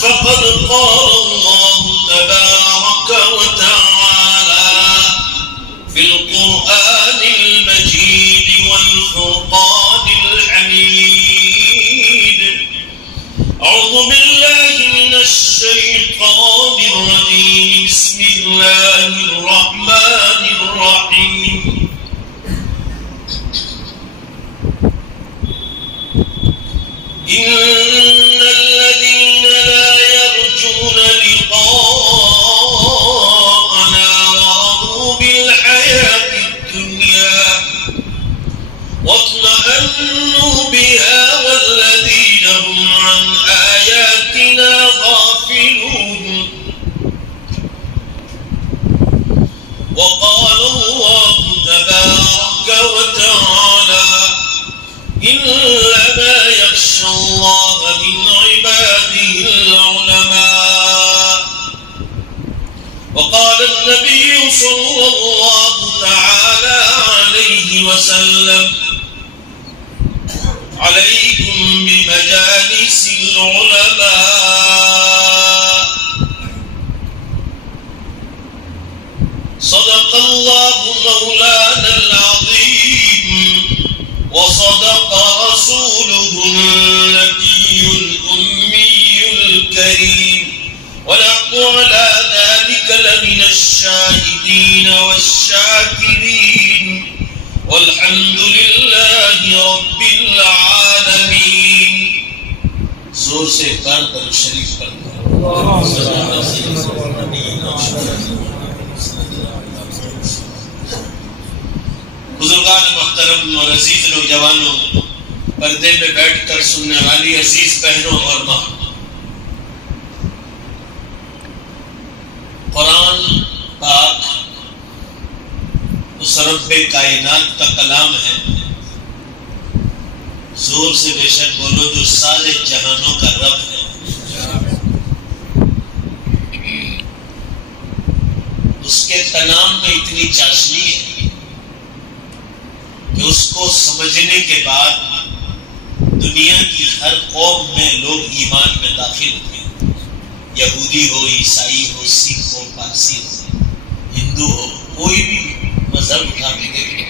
فقد قال الله تبارك وتعالى في القرآن المجيد والفرقان الحميد: أعوذ بالله من الشيطان الرجيم. بسم الله الرحمن الرحيم. إن الذين لا يرجون لقاءنا ورضوا بالحياة الدنيا واطمأنوا بها والذين هم عن آياتنا غافلون. وقال الله تبارك وتعالى: إنما يخشى الله من عباده العلماء. وقال النبي صلى الله تعالى عليه وسلم: عليكم بمجالس العلماء. صدق الله مولانا العظيم وصدق رسوله النبي الأمي الكريم ونحن على ذلك لمن الشاهدين والشاكرين والحمد لله رب العالمين. زور سے کار کرو شریف پر بزرگان محترم اور عزیز نوجوانوں، پردے میں بیٹھ کر سننے والی عزیز بہنوں اور ماں، قرآن پاک اس رب کائنات کا کلام ہے. زور سے بے شک بولو، جو سارے جہانوں کا رب ہے. اس کے کلام میں اتنی چاشنی ہے کہ اس کو سمجھنے کے بعد دنیا کی ہر قوم میں لوگ ایمان میں داخل ہوتے ہیں. یہودی ہو، عیسائی ہو، سکھ ہو، پارسی ہو، ہندو ہو، کوئی بھی مذہب اٹھا کے دیکھے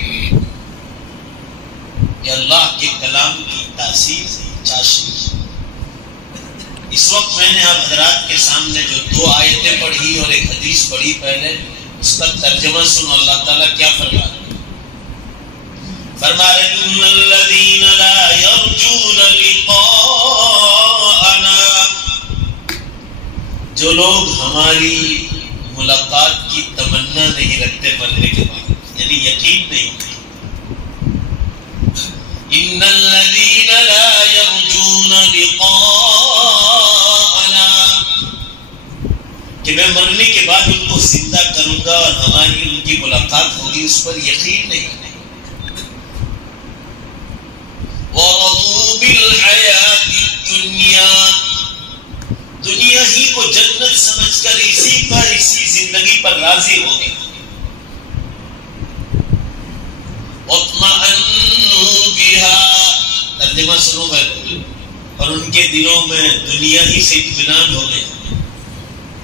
کہ اللہ کے کلام کی تاثیر چاشنی. اس وقت میں نے آپ حضرات کے سامنے جو 2 آیتیں پڑھی اور ایک حدیث پڑھی، پہلے اس کا ترجمہ سن. اللہ تعالیٰ کیا فرما رہے ہیں؟ فرما رہے ان الذین لا یرجون لقاءنا، جو لوگ ہماری ملاقات کی تمنا نہیں رکھتے مرنے کے بعد، یعنی یقین نہیں. ان الذین لا یرجون لقاءنا، کہ میں مرنے کے بعد ان کو زندہ کروں گا اور ہماری ان کی ملاقات ہوگی، اس پر یقین نہیں. وَرَضُوا بِالْحَيَاةِ الدُّنْيَا، دنیا ہی کو جنت سمجھ کر اسی زندگی پر راضی ہو گئے. وَاطْمَأَنُّوا بِهَا، ترجمہ سنو بھائی، اور ان کے دلوں میں دنیا ہی سے اطمینان ہو گئے.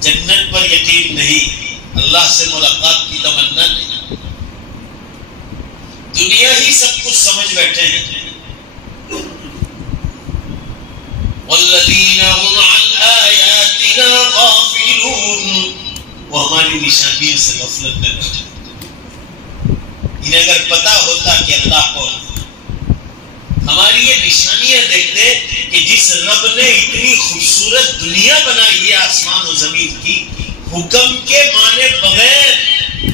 جنت پر یقین نہیں، اللہ سے ملاقات کی تمنا نہیں، دنیا ہی سب کچھ سمجھ بیٹھے ہیں. والذین هم عن آیاتنا غافلون، وہ ہماری نشانیوں سے غفلت میں بیٹھے. انہیں اگر پتا ہوتا کہ اللہ کون، ہماری یہ نشانیاں دیکھتے کہ جس رب نے اتنی خوبصورت دنیا بنائی ہے آسمان و زمین کی، حکم کے مانے بغیر،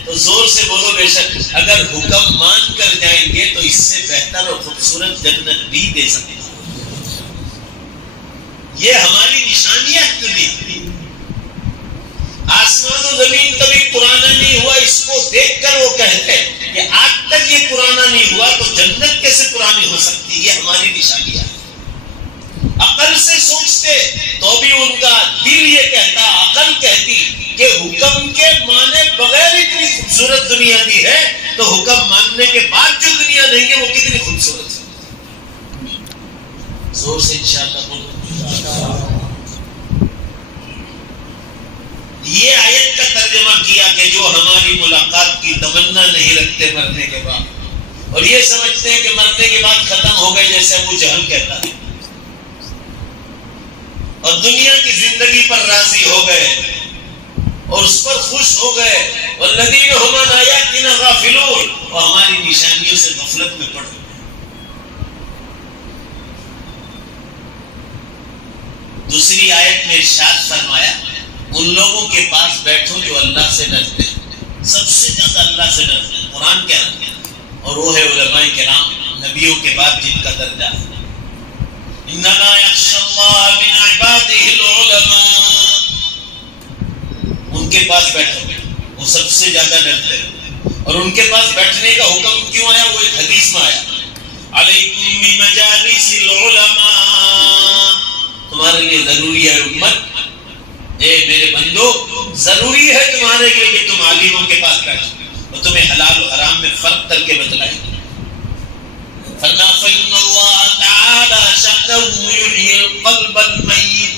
تو زور سے بولو بے شک اگر حکم مان کر جائیں گے تو اس سے بہتر اور خوبصورت جنت بھی دے سکتے. یہ ہماری نشانیاں دنیا. آسمان و زمین کبھی پرانا نہیں ہوا، اس کو دیکھ کر وہ کہتے کہ آج تک یہ پرانا نہیں ہوا تو جنت کیسے پرانی ہو سکتی. یہ ہماری نشانیاں. عقل سے سوچتے تو بھی ان کا دل یہ کہتا، عقل کہتی کہ حکم کے مانے بغیر اتنی خوبصورت دنیا دی ہے تو حکم ماننے کے بعد جو دنیا دیں گے وہ کتنی خوبصورت ہے. زور سے انشاءاللہ بولو. کہ جو ہماری ملاقات کی تمنا نہیں رکھتے مرنے کے بعد، اور یہ سمجھتے ہیں کہ مرنے کے بعد ختم ہو گئے، جیسے ابو جہل کہتا ہے، اور دنیا کی زندگی پر راضی ہو گئے اور اس پر خوش ہو گئے، والذین هم عن آیاتنا غافلون، اور ہماری نشانیوں سے غفلت میں پڑ گئے۔ دوسری آیت میں ارشاد فرمایا ان لوگوں کے پاس بیٹھو جو اللہ سے ڈرتے ہیں، سب سے زیادہ اللہ سے ڈرتے ہیں، قرآن کہہ رہا ہے، اور وہ ہے علماء کرام، نبیوں کے بعد جن کا درجہ ہے، انما یخشی اللہ من عباده العلماء، ان کے پاس بیٹھو، وہ سب سے زیادہ ڈرتے ہیں۔ اور ان کے پاس بیٹھنے کا حکم کیوں آیا؟ وہ ایک حدیث میں آیا، علیکم بمجالس العلماء، تمہارے لیے ضروری ہے امت، اے میرے بندو، ضروری ہے تمہارے لیے کہ تم عالموں کے پاس بیٹھو، اور تمہیں حلال و حرام میں فرق کر کے بتلائیں۔ فَإِنَّ اللَّهَ تَعَالَى شَأْنَهُ يُحْيِي الْقَلْبَ الْمَيِّتَ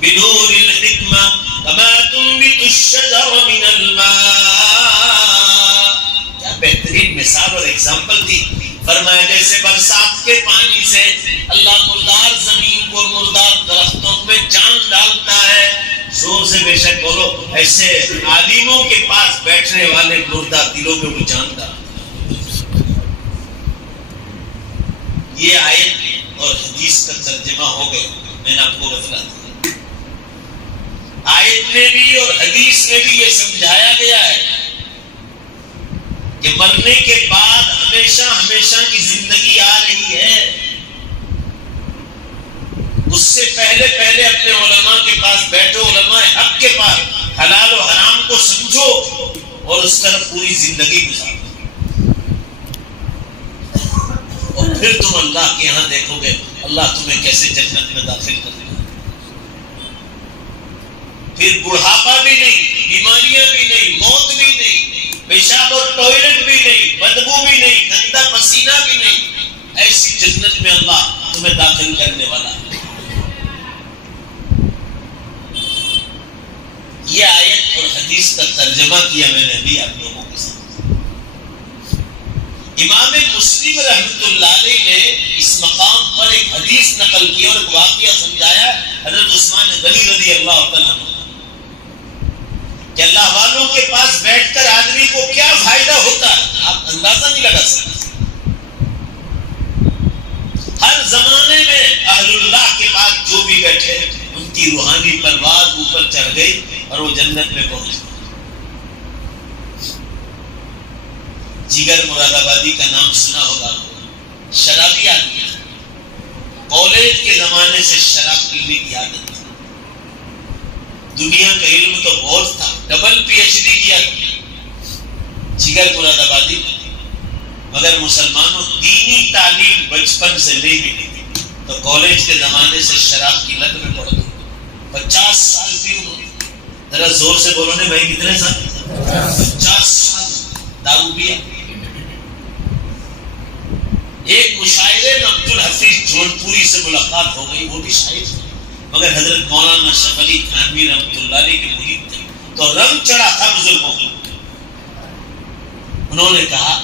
بِنُورِ الْحِكْمَةِ كَمَا تُنبِتُ الشَّجَرَ مِنَ الْمَاءِ، کیا بہترین مثال اور ایگزامپل دی۔ فرمایا جیسے برسات کے پانی سے اللہ مردار زمین کو، مردار درختوں میں جان ڈالتا ہے، زور سے بے شک بولو، ایسے عالموں کے پاس بیٹھنے والے مردہ دلوں میں وہ جان ڈالتا ہے۔ یہ آیت اور حدیث کا ترجمہ ہو گئے، میں نے آپ کو بتلا دیا۔ آیت میں بھی اور حدیث میں بھی یہ سمجھایا گیا ہے کہ مرنے کے بعد ہمیشہ ہمیشہ کی زندگی آ رہی ہے، اس سے پہلے پہلے اپنے علماء کے پاس بیٹھو، علماء حق کے پاس، حلال و حرام کو سمجھو اور اس طرف پوری زندگی گزارو، اور پھر تم اللہ کے یہاں دیکھو گے اللہ تمہیں کیسے جنت میں داخل کر دے گا۔ پھر بڑھاپا بھی نہیں، بیماریاں بھی نہیں، موت بھی نہیں، پیشاب اور ٹوائلٹ بھی نہیں، بدبو بھی نہیں، گندا پسینہ بھی نہیں، ایسی جنت میں اللہ تمہیں داخل کرنے والا ہے۔ یہ آیت اور حدیث کا ترجمہ کیا میں نے بھی آپ لوگوں کے ساتھ۔ امام مسلم رحمۃ اللہ علیہ نے اس مقام پر ایک حدیث نقل کی اور ایک واقعہ سمجھایا حضرت عثمان غنی رضی اللہ تعالیٰ عنہ کہ اللہ والوں کے پاس بیٹھ کر آدمی کو کیا فائدہ ہوتا ہے، آپ اندازہ نہیں لگا سکتے۔ ہر زمانے میں اہل اللہ کے پاس جو بھی بیٹھے ان کی روحانی پرواز اوپر چڑھ گئی اور وہ جنت میں پہنچ گئے۔ جگر مراد آبادی کا نام سنا ہوگا، شرابی آدمی، کالج کے زمانے سے شراب پینے کی عادت تھی، دنیا کا علم تو بہت تھا، ڈبل پی ایچ ڈی کیا جگر مراد آبادی، مگر مسلمانوں دینی تعلیم بچپن سے نہیں ملی تو کالج کے زمانے سے شراب کی لت میں پڑ گئی۔ 50 سال بھی انہوں نے، ذرا زور سے بولو نے بھائی کتنے سال؟ 50 سال دارو پیا۔ ایک مشاعرے میں عبد الحفیظ جونپوری سے ملاقات ہو گئی، وہ بھی شاعر تھے مگر حضرت مولانا اشرف علی تھانوی رحمۃ اللہ علیہ کے مرید تھے، تو رنگ چڑھا تھا بزرگوں کو۔ انہوں نے کہا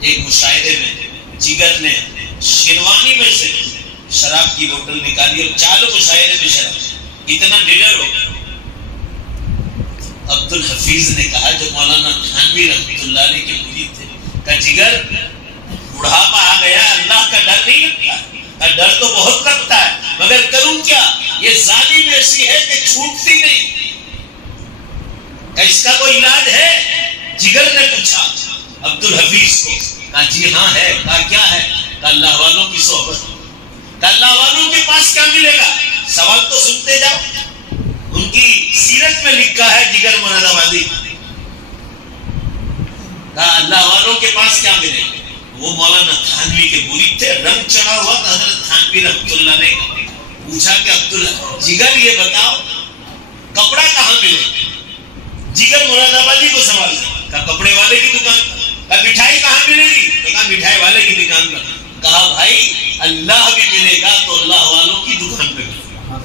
ایک مشاعرے میں جگر نے شیروانی میں سے شراب کی بوتل نکالی اور چالو مشاعرے میں شراب، اتنا ڈیڈر ہو گیا۔ عبد الحفیظ نے کہا جو مولانا تھانوی رحمۃ اللہ علیہ کے مرید تھے، کہ جگر بڑھاپا آ گیا، اللہ کا ڈر نہیں لگتا، ڈر تو بہت لگتا ہے مگر کروں کیا، یہ ظالم ایسی ہے کہ چھوٹتی نہیں، کہ اس کا کوئی علاج ہے؟ جگر نے پوچھا عبد الحفیظ کو، کہا جی ہاں ہے، کہا کیا ہے؟ کہا اللہ والوں کی صحبت، کہا اللہ والوں کے پاس کیا ملے گا؟ سوال تو سنتے جاؤ، ان کی سیرت میں لکھا ہے جگر مراد آبادی، کہا اللہ والوں کے پاس کیا ملے گا؟ وہ مولانا تھانوی کے مرید تھے، رنگ چڑھا ہوا تھا حضرت تھانوی رحمۃ اللہ نے پوچھا کہ عبداللہ جگر یہ بتاؤ کپڑا کہاں ملے؟ جگر مراد آبادی کو سوال کہا کپڑے والے کی دکان، کہا مٹھائی کہاں ملے گی؟ کہا مٹھائی والے کی دکان پر۔ کہا بھائی اللہ بھی ملے گا تو اللہ والوں کی دکان پہ ملے گا،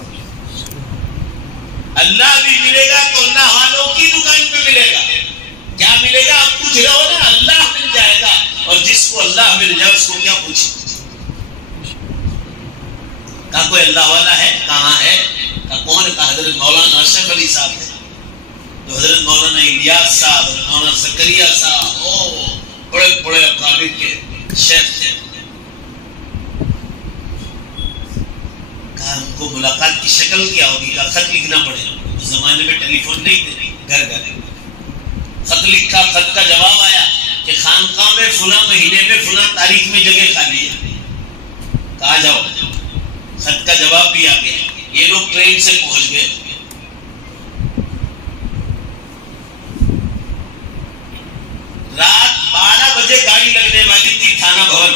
اللہ بھی ملے گا تو اللہ والوں کی دکان پہ ملے گا، کو اللہ مل جائے اس کو کیا پوچھے؟ کہا کوئی اللہ والا ہے؟ کہاں ہے؟ کہا کون ہے؟ کہا حضرت مولانا اشرف علی صاحب ہے، تو حضرت مولانا الیاس صاحب، حضرت مولانا زکریا صاحب، بڑے بڑے اکابر کے شیخ تھے. کہا ان کو ملاقات کی شکل کیا ہوگی؟ کہا خط لکھنا پڑے گا. اس زمانے میں ٹیلی فون نہیں تھے، گھر گھر خط لکھا. خط کا جواب آیا کہ خانقاہ میں فلاں مہینے میں فلاں تاریخ میں جگہ خالی ہے. کہا جاؤ. خط کا جواب بھی آ گیا. یہ لوگ ٹرین سے پہنچ گئے. رات 12 بجے گاڑی لگنے والی تھی تھانہ بھون.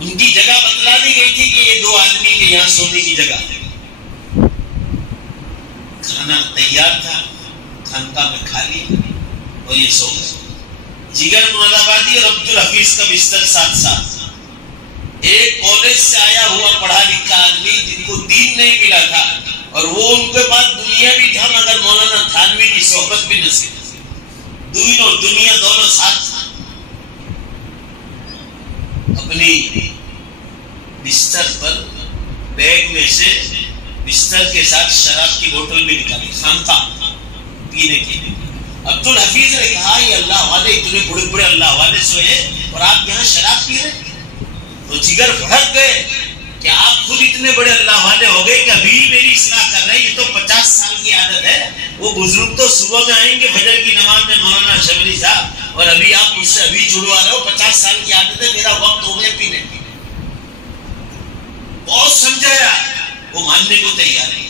ان کی جگہ بتلا دی گئی تھی کہ یہ 2 آدمی کے یہاں سونے کی جگہ ہے. کھانا تیار تھا، خانقاہ میں کھا لیا اور یہ سو گئے. جگر مراد آبادی اور عبد الحفیظ کا بستر ساتھ ساتھ. ایک کالج سے آیا ہوا پڑھا لکھا آدمی جن کو دین نہیں ملا تھا اور وہ ان کے پاس دنیا بھی تھا مگر مولانا تھانوی کی صحبت بھی نصیب. دنیا دونوں ساتھ اپنی بستر پر بیگ میں سے بستر کے ساتھ شراب کی بوتل بھی نکالی خانقاہ پینے کے لیے. عبد الحفیظ نے کہا یہ اللہ والے اتنے بڑے بڑے اللہ والے سوئے اور آپ یہاں شراب پی رہے. تو جگر بھڑک گئے کہ آپ خود اتنے بڑے اللہ والے ہو گئے کہ ابھی میری اصلاح کر رہے ہیں. یہ تو 50 سال کی عادت ہے. وہ بزرگ تو صبح میں آئیں گے فجر کی نماز میں مولانا شبلی صاحب، اور ابھی آپ مجھ سے ابھی چھڑوا رہے ہو. 50 سال کی عادت ہے، میرا وقت ہو گیا پینے کی. بہت سمجھایا، وہ ماننے کو تیار نہیں.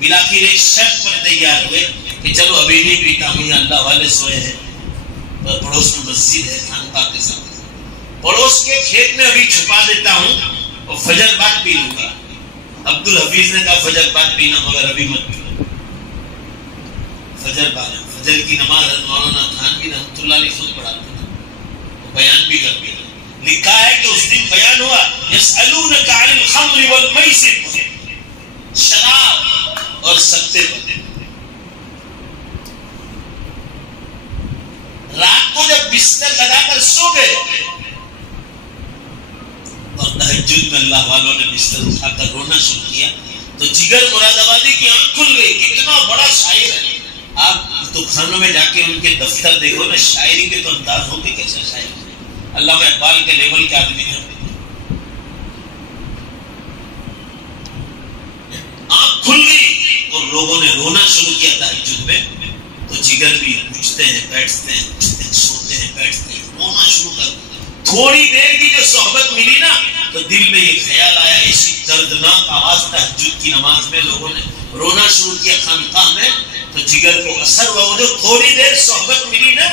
بلاخر ایک شرط پر تیار ہوئے کہ چلو ابھی نہیں پیتا ہوں، اللہ والے سوئے ہیں. پڑوس میں مسجد ہے خانقاہ کے ساتھ، پڑوس کے کھیت میں ابھی چھپا دیتا ہوں اور فجر بعد پی لوں گا. عبد الحفیظ نے کہا فجر بعد پینا مگر ابھی مت پینا. فجر بعد فجر کی نماز مولانا تھانوی رحمۃ اللہ علیہ خود پڑھاتے تھے، وہ بیان بھی کرتے ہیں. لکھا ہے کہ اس دن بیان ہوا یسألونک عن الخمر والمیسر، شراب اور سکتے پر. رات کو جب بستر لگا کر سو گئے اور تہجد میں اللہ والوں نے بستر اٹھا کر رونا شروع کیا تو جگر مراد آبادی کی آنکھ کھل گئی. کتنا بڑا شاعر ہے. آپ تو خانوں میں جا کے ان کے دفتر دیکھو نا، شاعری کے تو انداز ہو کہ کیسا شاعر ہے. علامہ اقبال کے لیول کے آدمی ہیں. آنکھ کھل گئی اور لوگوں نے رونا شروع کیا تہجد میں. تو جگر بھی پوچھتے ہیں، بیٹھتے ہیں، سوتے ہیں، بیٹھتے ہیں، رونا شروع کر دیا. تھوڑی دیر کی جو صحبت ملی نا تو دل میں یہ خیال آیا، ایسی دردناک آواز تہجد کی نماز میں لوگوں نے رونا شروع کیا خانقاہ میں. تو جگر کو اثر ہوا، وہ جو تھوڑی دیر صحبت ملی نا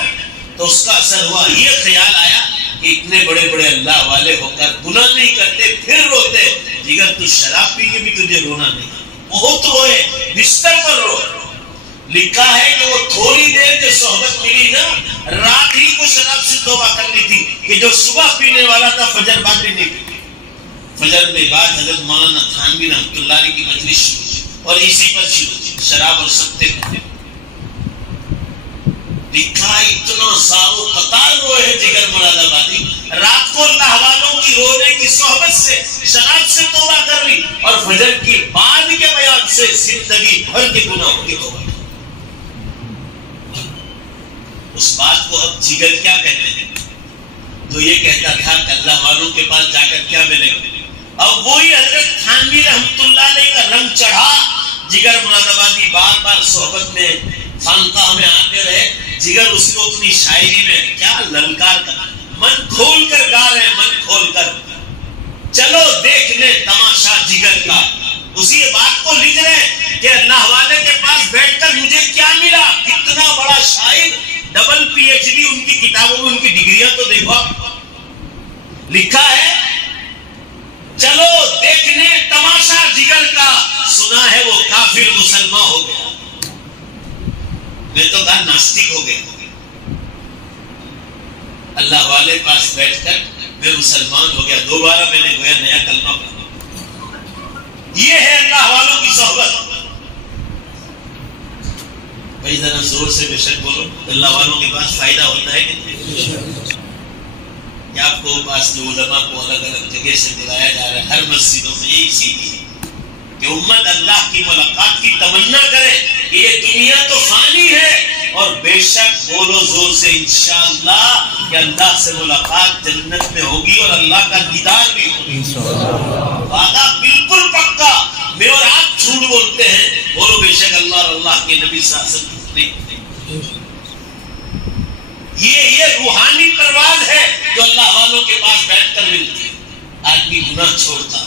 تو اس کا اثر ہوا. یہ خیال آیا کہ اتنے بڑے بڑے اللہ والے ہو کر گناہ نہیں کرتے پھر روتے. جگر تو شراب پی کے بھی تجھے رونا نہیں. بہت روئے، بستر پر رو. لکھا ہے کہ وہ تھوڑی دیر جو صحبت ملی نا، رات ہی کو شراب سے توبہ کر لی تھی کہ جو صبح پینے والا تھا فجر بعد بھی نہیں پی. فجر میں بعد حضرت مولانا تھانوی رحمۃ اللہ علیہ کی مجلس شروع ہوئی اور اسی پر شروع ہوئی، شراب اور سکتے پر. لکھا ہے اتنا ساروں قطار روئے ہیں جگر مراد آبادی. رات کو اللہ والوں کی رونے کی صحبت سے شراب سے توبہ کر لی اور فجر کی بعد کے بیان سے زندگی بھر کے گناہوں کی توبہ. اس بات کو اب جگر کیا کہتے ہیں؟ تو یہ کہتا تھا کہ اللہ والوں کے پاس جا کر کیا ملے گا. اب وہی حضرت تھانوی رحمۃ اللہ علیہ کا رنگ چڑھا. جگر مراد آبادی بار بار صحبت میں خانقاہ میں آتے رہے. جگر اس کو اپنی شاعری میں کیا للکار کر، من کھول کر گا رہے ہیں، من کھول کر چلو دیکھ لے تماشا جگر کا. اسی بات کو لکھ رہے ہیں کہ اللہ والے کے پاس بیٹھ کر مجھے کیا ملا. کتنا بڑا شاعر، ڈبل پی ایچ ڈی ان کی کتابوں میں، ان کی ڈگریاں تو دیکھو. لکھا ہے چلو دیکھنے تماشا جگر کا، سنا ہے وہ کافر مسلمان ہو گیا. میں تو کہا ناستک ہو گیا. اللہ والے پاس بیٹھ کر میں مسلمان ہو گیا. دوبارہ میں نے گویا نیا کلمہ پڑھا. یہ ہے اللہ والوں کی صحبت. بھائی ذرا زور سے بے شک بولو، اللہ والوں کے پاس فائدہ ہوتا ہے کہ کہ آپ کو پاس جو علماء کو الگ الگ جگہ سے بلایا جا رہا ہے ہر مسجدوں میں، یہ اسی لیے کہ امت اللہ کی ملاقات کی تمنا کرے کہ یہ دنیا تو فانی ہے، اور بے شک بولو زور سے انشاءاللہ کہ اللہ سے ملاقات جنت میں ہوگی اور اللہ کا دیدار بھی ہوگی، وعدہ بالکل پکا۔ میں اور آپ جھوٹ بولتے ہیں، بولو بے شک اللہ اور اللہ کے نبی صلی اللہ علیہ وسلم نہیں۔ یہ روحانی پرواز ہے جو اللہ والوں کے پاس بیٹھ کر ملتی ہے۔ آدمی گناہ چھوڑتا،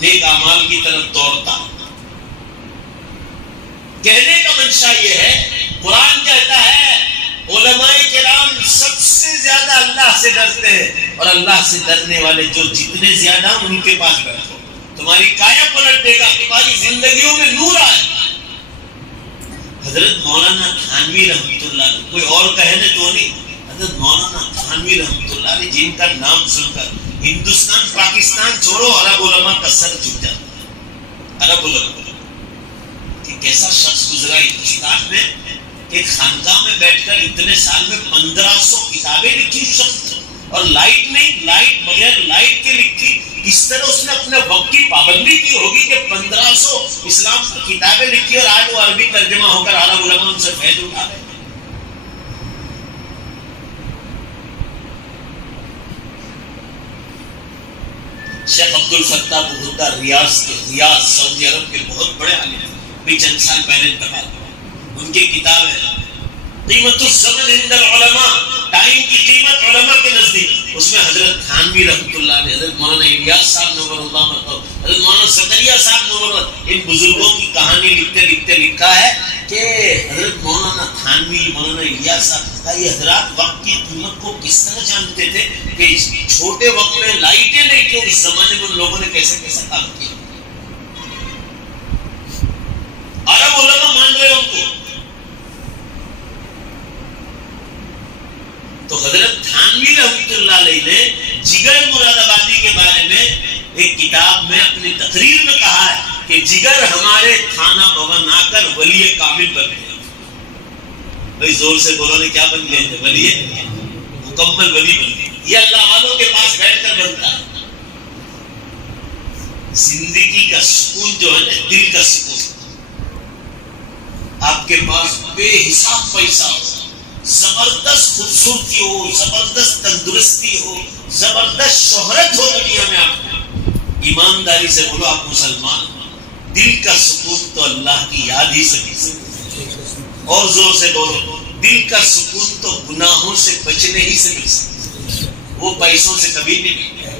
نیک اعمال کی طرف دوڑتا۔ کہنے کا منشا یہ ہے، قرآن کہتا ہے علماء کرام سب سے زیادہ اللہ سے ڈرتے ہیں، اور اللہ سے ڈرنے والے جو جتنے زیادہ ان کے پاس بیٹھو، تمہاری کایا پلٹ دے گا، تمہاری زندگیوں میں نور آئے گا۔ حضرت مولانا تھانوی رحمۃ اللہ علیہ، کوئی اور کہنے تو نہیں، حضرت مولانا تھانوی رحمۃ اللہ علیہ جن کا نام سن کر ہندوستان پاکستان چھوڑو عرب علماء کا سر جھک جاتا ہے۔ عرب علماء کہ کیسا شخص گزرا ہندوستان میں کہ خانقاہ میں بیٹھ کر اتنے سال میں 1500 کتابیں لکھی شخص، اور لائٹ نہیں، لائٹ بغیر لائٹ کے لکھی۔ اس طرح اس نے اپنے وقت کی پابندی کی ہوگی کہ 1500 اسلام کی کتابیں لکھی، اور آج وہ عربی ترجمہ ہو کر عرب علماء ان سے فیض اٹھا رہے ہیں۔ شیخ عبد الفتاح بہودہ ریاض سعودی عرب کے بہت بڑے عالم ہیں، بھی چند سال پہلے انتقال ہوا۔ ان کی کتاب ہے قیمت الزمن عند العلماء، ٹائم کی قیمت علماء کے نزدیک۔ اس میں حضرت تھانوی رحمۃ اللہ علیہ، حضرت مولانا الیاس صاحب نور اللہ مرحوم، حضرت مولانا زکریا صاحب نور اللہ، ان بزرگوں کی کہانی لکھتے لکھتے لکھا ہے کہ حضرت مولانا تھانوی، مولانا الیاس صاحب، یہ حضرات وقت کی قیمت کو کس طرح جانتے تھے کہ چھوٹے وقت میں لائٹیں نہیں تھیں، اس زمانے میں ان لوگوں نے کیسے کیسا کام کیا۔ عرب علماء مان رہے ان کو۔ تو حضرت تھانوی رحمۃ اللہ علیہ نے جگر مراد آبادی کے بارے میں ایک کتاب میں اپنی تقریر میں کہا ہے کہ جگر ہمارے تھانہ بھون آ کر ولی کامل بن گئے۔ بھائی زور سے بولو نے کیا بن گئے تھے؟ ولی مکمل ولی بن گئے۔ یہ اللہ والوں کے پاس بیٹھ کر بنتا ہے۔ زندگی کا سکون جو ہے نا، دل کا سکون، آپ کے پاس بے حساب پیسہ ہو، زبردست خوبصورتی ہو، زبردست تندرستی ہو، زبردست شہرت ہو دنیا میں، آپ کو ایمانداری سے بولو آپ مسلمان، دل کا سکون تو اللہ کی یاد ہی سے مل سکتا ہے۔ اور زور سے بولو، دل کا سکون تو گناہوں سے بچنے ہی سے مل سکتا ہے، وہ پیسوں سے کبھی نہیں ملتا۔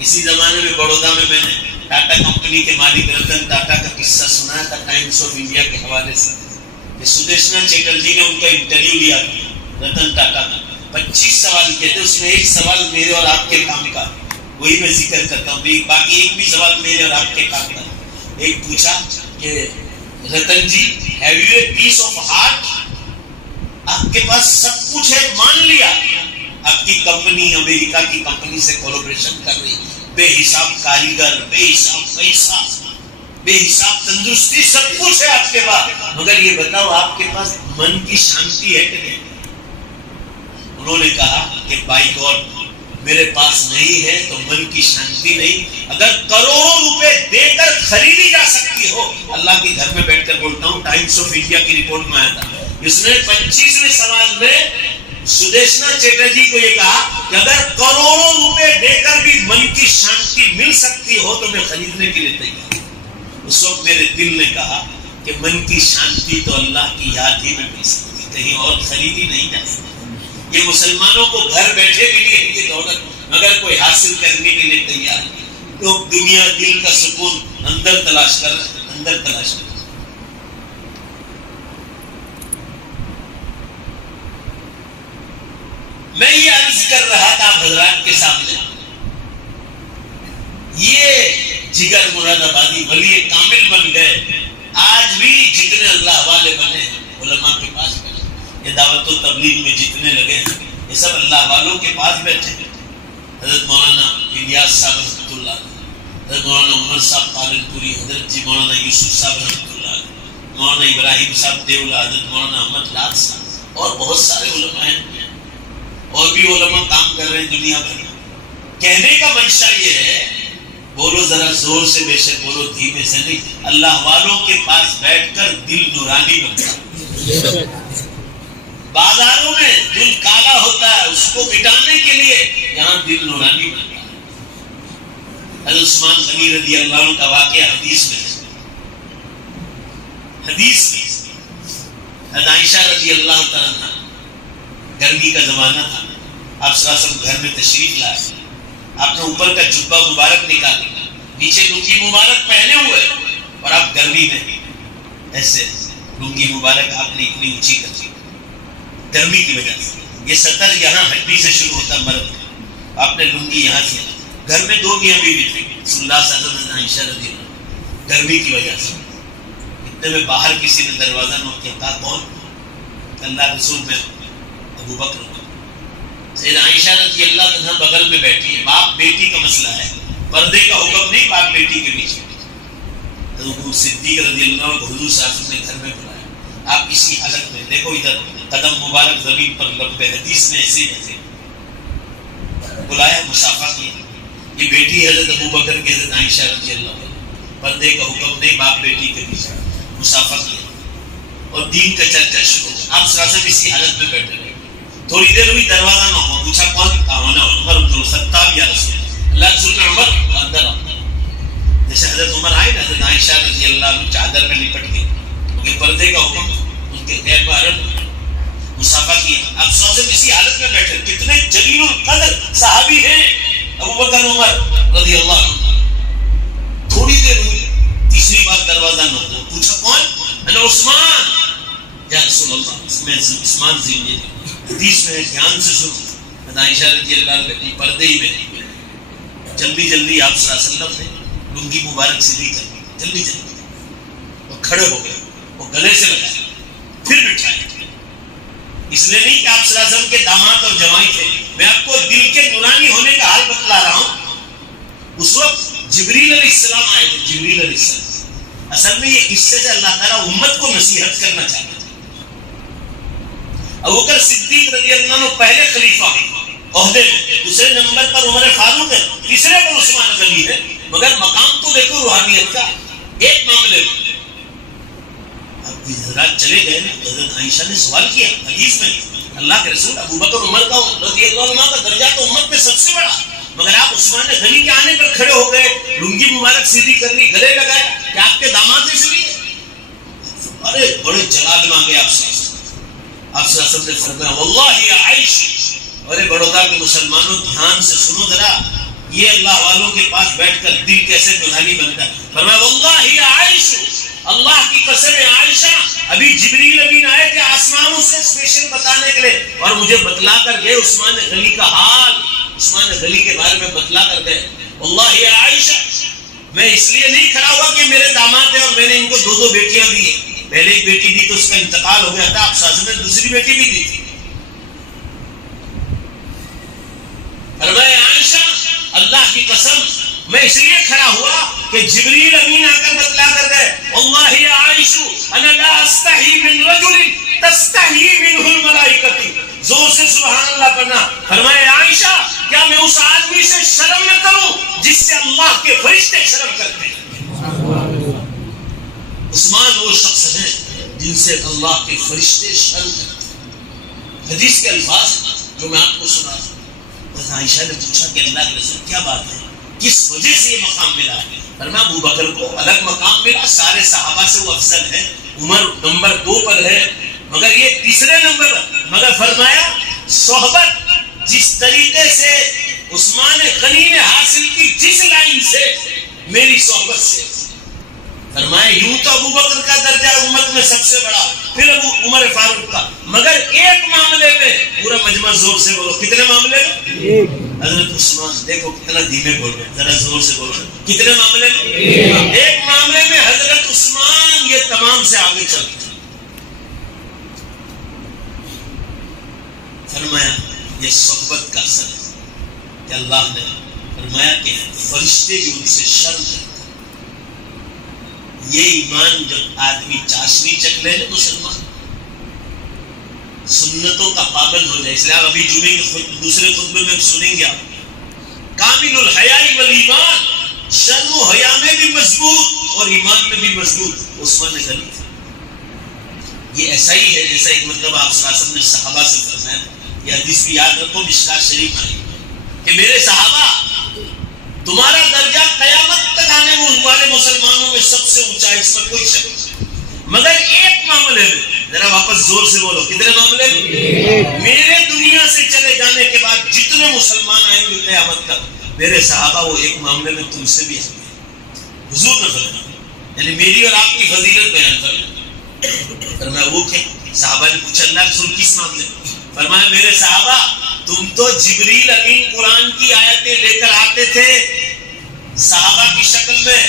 اسی زمانے میں بڑودا میں نے ٹاٹا کمپنی کے مالک رتن ٹاٹا کا قصہ سنایا تھا ٹائمز آف انڈیا کے حوالے سے، کہ سدیشنا چیٹرجی نے ان کا انٹرویو لیا رتن ٹاٹا کا، 25 سوال کیے تھے، اس میں ایک سوال میرے اور آپ کے کام کا، وہی میں ذکر کرتا ہوں، باقی ایک بھی سوال میرے اور آپ کے کام کا۔ ایک پوچھا کہ Ratan ji have you a piece of heart, آپ کے پاس سب کچھ ہے، مان لیا آپ کی کمپنی امریکہ کی کمپنی سے کولیبریشن کر رہی، بے حساب کاریگر، بے حساب پیسہ، بے حساب تندرستی، سب کچھ ہے آپ کے پاس، مگر یہ بتاؤ آپ کے پاس من کی شانتی ہے کہ نہیں؟ انہوں نے کہا کہ بائی گاڈ میرے پاس نہیں ہے تو من کی شانتی نہیں، اگر کروڑوں روپے دے کر خریدی جا سکتی ہو، اللہ کے گھر میں بیٹھ کر بولتا ہوں، ٹائمز آف انڈیا کی رپورٹ میں آیا تھا، اس نے 25ویں سوال میں سدیشنا چیٹرجی کو یہ کہا کہ اگر کروڑوں روپے دے کر بھی من کی شانتی مل سکتی ہو تو میں خریدنے کے لیے تیار ہوں۔ اس وقت میرے دل نے کہا کہ من کی شانتی تو اللہ کی یاد ہی میں مل سکتی، کہیں اور خریدی نہیں جا سکتی۔ یہ مسلمانوں کو گھر بیٹھے بھی نہیں یہ دولت، مگر کوئی حاصل کرنے کے لیے تیار نہیں۔ لوگ دنیا دل کا سکون اندر تلاش کر رہے ہیں، اندر تلاش کر رہے ہیں۔ میں یہ عرض کر رہا تھا آپ حضرات کے سامنے، یہ جگر مراد آبادی ولی کامل بن گئے، آج بھی جتنے اللہ والے بنے علماء کے پاس بیٹھے، یہ دعوت و تبلیغ میں جتنے لگے ہیں یہ سب اللہ والوں کے پاس بیٹھے۔ حضرت مولانا الیاس صاحب رحمۃ اللہ علیہ، حضرت مولانا عمر صاحب پالن پوری، حضرت جی مولانا یوسف صاحب رحمۃ اللہ علیہ، مولانا ابراہیم صاحب دیولا، حضرت مولانا احمد لال صاحب، اور بہت سارے علماء ہیں اور بھی علماء کام کر رہے ہیں دنیا بھر میں. کہنے کا منشا یہ ہے بولو ذرا زور سے، بے شک بولو دھیمے سے نہیں. اللہ والوں کے پاس بیٹھ کر دل نورانی بنتا. بازاروں میں دل کالا ہوتا ہے، اس کو مٹانے کے لیے یہاں دل نورانی بنتا ہے. حضرت عثمان غنی رضی اللہ عنہ کا واقعہ حدیث میں ہے. حدیث میں حضرت عائشہ رضی اللہ تعالیٰ، گرمی کا زمانہ تھا، آپ صلی اللہ علیہ وسلم گھر میں تشریف لائے. آپ نے اوپر کا جبہ مبارک نکالا، نیچے لنگی مبارک پہنے ہوئے، اور آپ گرمی میں ایسے لنگی مبارک آپ نے اتنی اونچی کر دی گرمی کی وجہ سے. یہ سطر یہاں ہڈی سے شروع ہوتا مرد کا، آپ نے لنگی یہاں سے. گھر میں دو میاں بیوی تھے، رسول اللہ صلی اللہ علیہ وسلم عائشہ رضی اللہ. گرمی کی وجہ سے اتنے میں باہر کسی نے دروازہ نوک کیا. کہا کون؟ اللہ رسول میں ابو بکر. سید عائشہ رضی اللہ عنہ بغل میں بیٹھی ہے. باپ بیٹی کا مسئلہ ہے، پردے کا حکم نہیں باپ بیٹی کے بیچ میں. حضرت صدیق رضی اللہ عنہ کو حضور صلی اللہ علیہ وسلم نے گھر میں بلایا. آپ اسی حالت میں دیکھو ادھر قدم مبارک زمین پر لمبے، حدیث میں ایسے ایسے بلایا، مصافحہ کیا. یہ بیٹی حضرت ابو بکر کی حضرت عائشہ رضی اللہ عنہ، پردے کا حکم نہیں باپ بیٹی کے بیچ میں، مصافحہ کیا اور دین کا چرچا شروع. آپ صلی اللہ علیہ وسلم اسی حالت میں بیٹھے رہے. تھوڑی دیر ہوئی، دروازہ نہ ہو. پوچھا کون؟ کہا عمر بن الخطاب یا رسول اللہ. رسول نے عمر اندر آتا. جیسے حضرت عمر آئے نا، حضرت عائشہ رضی اللہ عنہ چادر میں لپٹ گئے کیونکہ پردے کا حکم ان کے غیر محرم. مصافحہ کیا. آپ صلی اللہ علیہ وسلم اسی حالت میں بیٹھے. کتنے جلیل القدر صحابی ہیں ابو بکر عمر رضی اللہ عنہ. تھوڑی دیر ہوئی، تیسری بار دروازہ نہ ہو. پوچھا کون؟ انا عثمان یا رسول اللہ. میں عثمان زندگی حدیث میں دھیان سے سنو. عائشہ رضی اللہ عنہ پردے ہی میں جلدی جلدی آپ صلی اللہ علیہ وسلم نے لنگی مبارک سیدھی کر دی. جلدی جلدی وہ کھڑے ہو گئے، وہ گلے سے لگائے، پھر بٹھائے. اس لیے نہیں کہ آپ صلی اللہ علیہ وسلم کے داماد اور جوائی تھے. میں آپ کو دل کے نورانی ہونے کا حال بتلا رہا ہوں. اس وقت جبریل علیہ السلام آئے تھے. جبریل علیہ السلام اصل میں یہ قصے سے اللہ تعالیٰ امت کو نصیحت کرنا چاہتے تھے. ابوبکر صدیق رضی اللہ عنہ پہلے خلیفہ عہدے میں، دوسرے نمبر پر عمر فاروق ہے، تیسرے پر عثمان غنی ہے. مگر مقام تو دیکھو روحانیت کا. ایک معاملے میں اب حضرات چلے گئے نا، حضرت عائشہ نے سوال کیا حدیث میں، اللہ کے رسول ابوبکر عمر کا رضی اللہ عنہ کا درجہ تو امت میں سب سے بڑا، مگر آپ عثمان غنی کے آنے پر کھڑے ہو گئے، لنگی مبارک سیدھی کر لی، گلے لگایا کہ آپ کے داماد اس لیے. ارے بڑے جلال مانگے آپ سے. آپ صلی اللہ علیہ وسلم نے فرمایا واللہ یا عائش. ارے بڑودا کے مسلمانوں دھیان سے سنو ذرا، یہ اللہ والوں کے پاس بیٹھ کر دل کیسے نورانی بنتا ہے. فرمایا واللہ یا عائش، اللہ کی قسم ہے عائشہ، ابھی جبریل امین آئے تھے آسمانوں سے اسپیشل بتانے کے لیے اور مجھے بتلا کر گئے عثمان غنی کا حال، عثمان غنی کے بارے میں بتلا کر گئے. واللہ یا عائشہ، میں اس لیے نہیں کھڑا ہوا کہ میرے داماد ہیں اور میں نے ان کو دو دو بیٹیاں دی ہیں. پہلے ایک بیٹی دی تو اس کا انتقال ہو گیا تھا، آپ صلی اللہ علیہ وسلم نے دوسری بیٹی بھی دی تھی. فرمایا عائشہ اللہ کی قسم میں اس لیے کھڑا ہوا کہ جبریل امین آ کر بتلا کر گئے واللہ یا عائشہ انا لا استحی من رجل تستحی منہ الملائکۃ. زور سے سبحان اللہ پڑھنا. فرمایا عائشہ کیا میں اس آدمی سے شرم نہ کروں جس سے اللہ کے فرشتے شرم کرتے ہیں. عثمان وہ شخص ہیں جن سے اللہ کے فرشتے شرم کرتے ہیں. حدیث کے الفاظ جو میں آپ کو سنا دوں. عائشہ نے پوچھا کہ اللہ کے رسول کیا بات ہے، کس وجہ سے یہ مقام ملا ہے؟ فرمایا ابو بکر کو الگ مقام ملا، سارے صحابہ سے وہ افضل ہے، عمر نمبر 2 پر ہے مگر یہ تیسرے نمبر پر. مگر فرمایا صحبت جس طریقے سے عثمان غنی نے حاصل کی، جس لائن سے میری صحبت سے، فرمایا یوں تو ابو بکر کا درجہ امت میں سب سے بڑا، پھر ابو عمر فاروق کا، مگر ایک معاملے میں پورا مجمع زور سے بولو. کتنے معاملے میں؟ حضرت عثمان. دیکھو کتنا دھیمے بول رہے ہیں، ذرا زور سے بولو. کتنے معاملے میں؟ ایک معاملے میں حضرت عثمان یہ تمام سے آگے چلتے. فرمایا یہ صحبت کا اثر ہے کہ اللہ نے فرمایا کہ فرشتے بھی ان سے شرم کرتے. یہ ایمان جب آدمی چاشنی چکھ لے مسلمان، سنتوں کا پابند ہو جائے. اس لیے آپ ابھی جمعے کے دوسرے خطبے میں سنیں گے آپ کامل الحیاء والایمان، شرم و حیا میں بھی مضبوط اور ایمان میں بھی مضبوط عثمان غنی تھا. یہ ایسا ہی ہے جیسا ایک مطلب آپ صلی اللہ علیہ وسلم نے صحابہ سے فرمایا. یہ حدیث بھی یاد رکھو، مشکات شریف میں کہ میرے صحابہ تمہارا درجہ قیامت تک آنے والے مسلمانوں میں سب سے اونچا ہے، اس میں کوئی شک نہیں، مگر ایک معاملے میں، ذرا واپس زور سے بولو، کتنے معاملے میں؟ میرے دنیا سے چلے جانے کے بعد جتنے مسلمان آئیں گے قیامت تک، میرے صحابہ وہ ایک معاملے میں تم سے بھی آئیں گے. حضور نے فرمایا، یعنی میری اور آپ کی فضیلت بیان فرمایا. فرمایا وہ کیا؟ صحابہ نے پوچھا اللہ رسول کس معاملے میں؟ فرمایا میرے صحابہ تم تو جبریل امین قرآن کی آیتیں لے کر آتے تھے صحابہ کی شکل میں،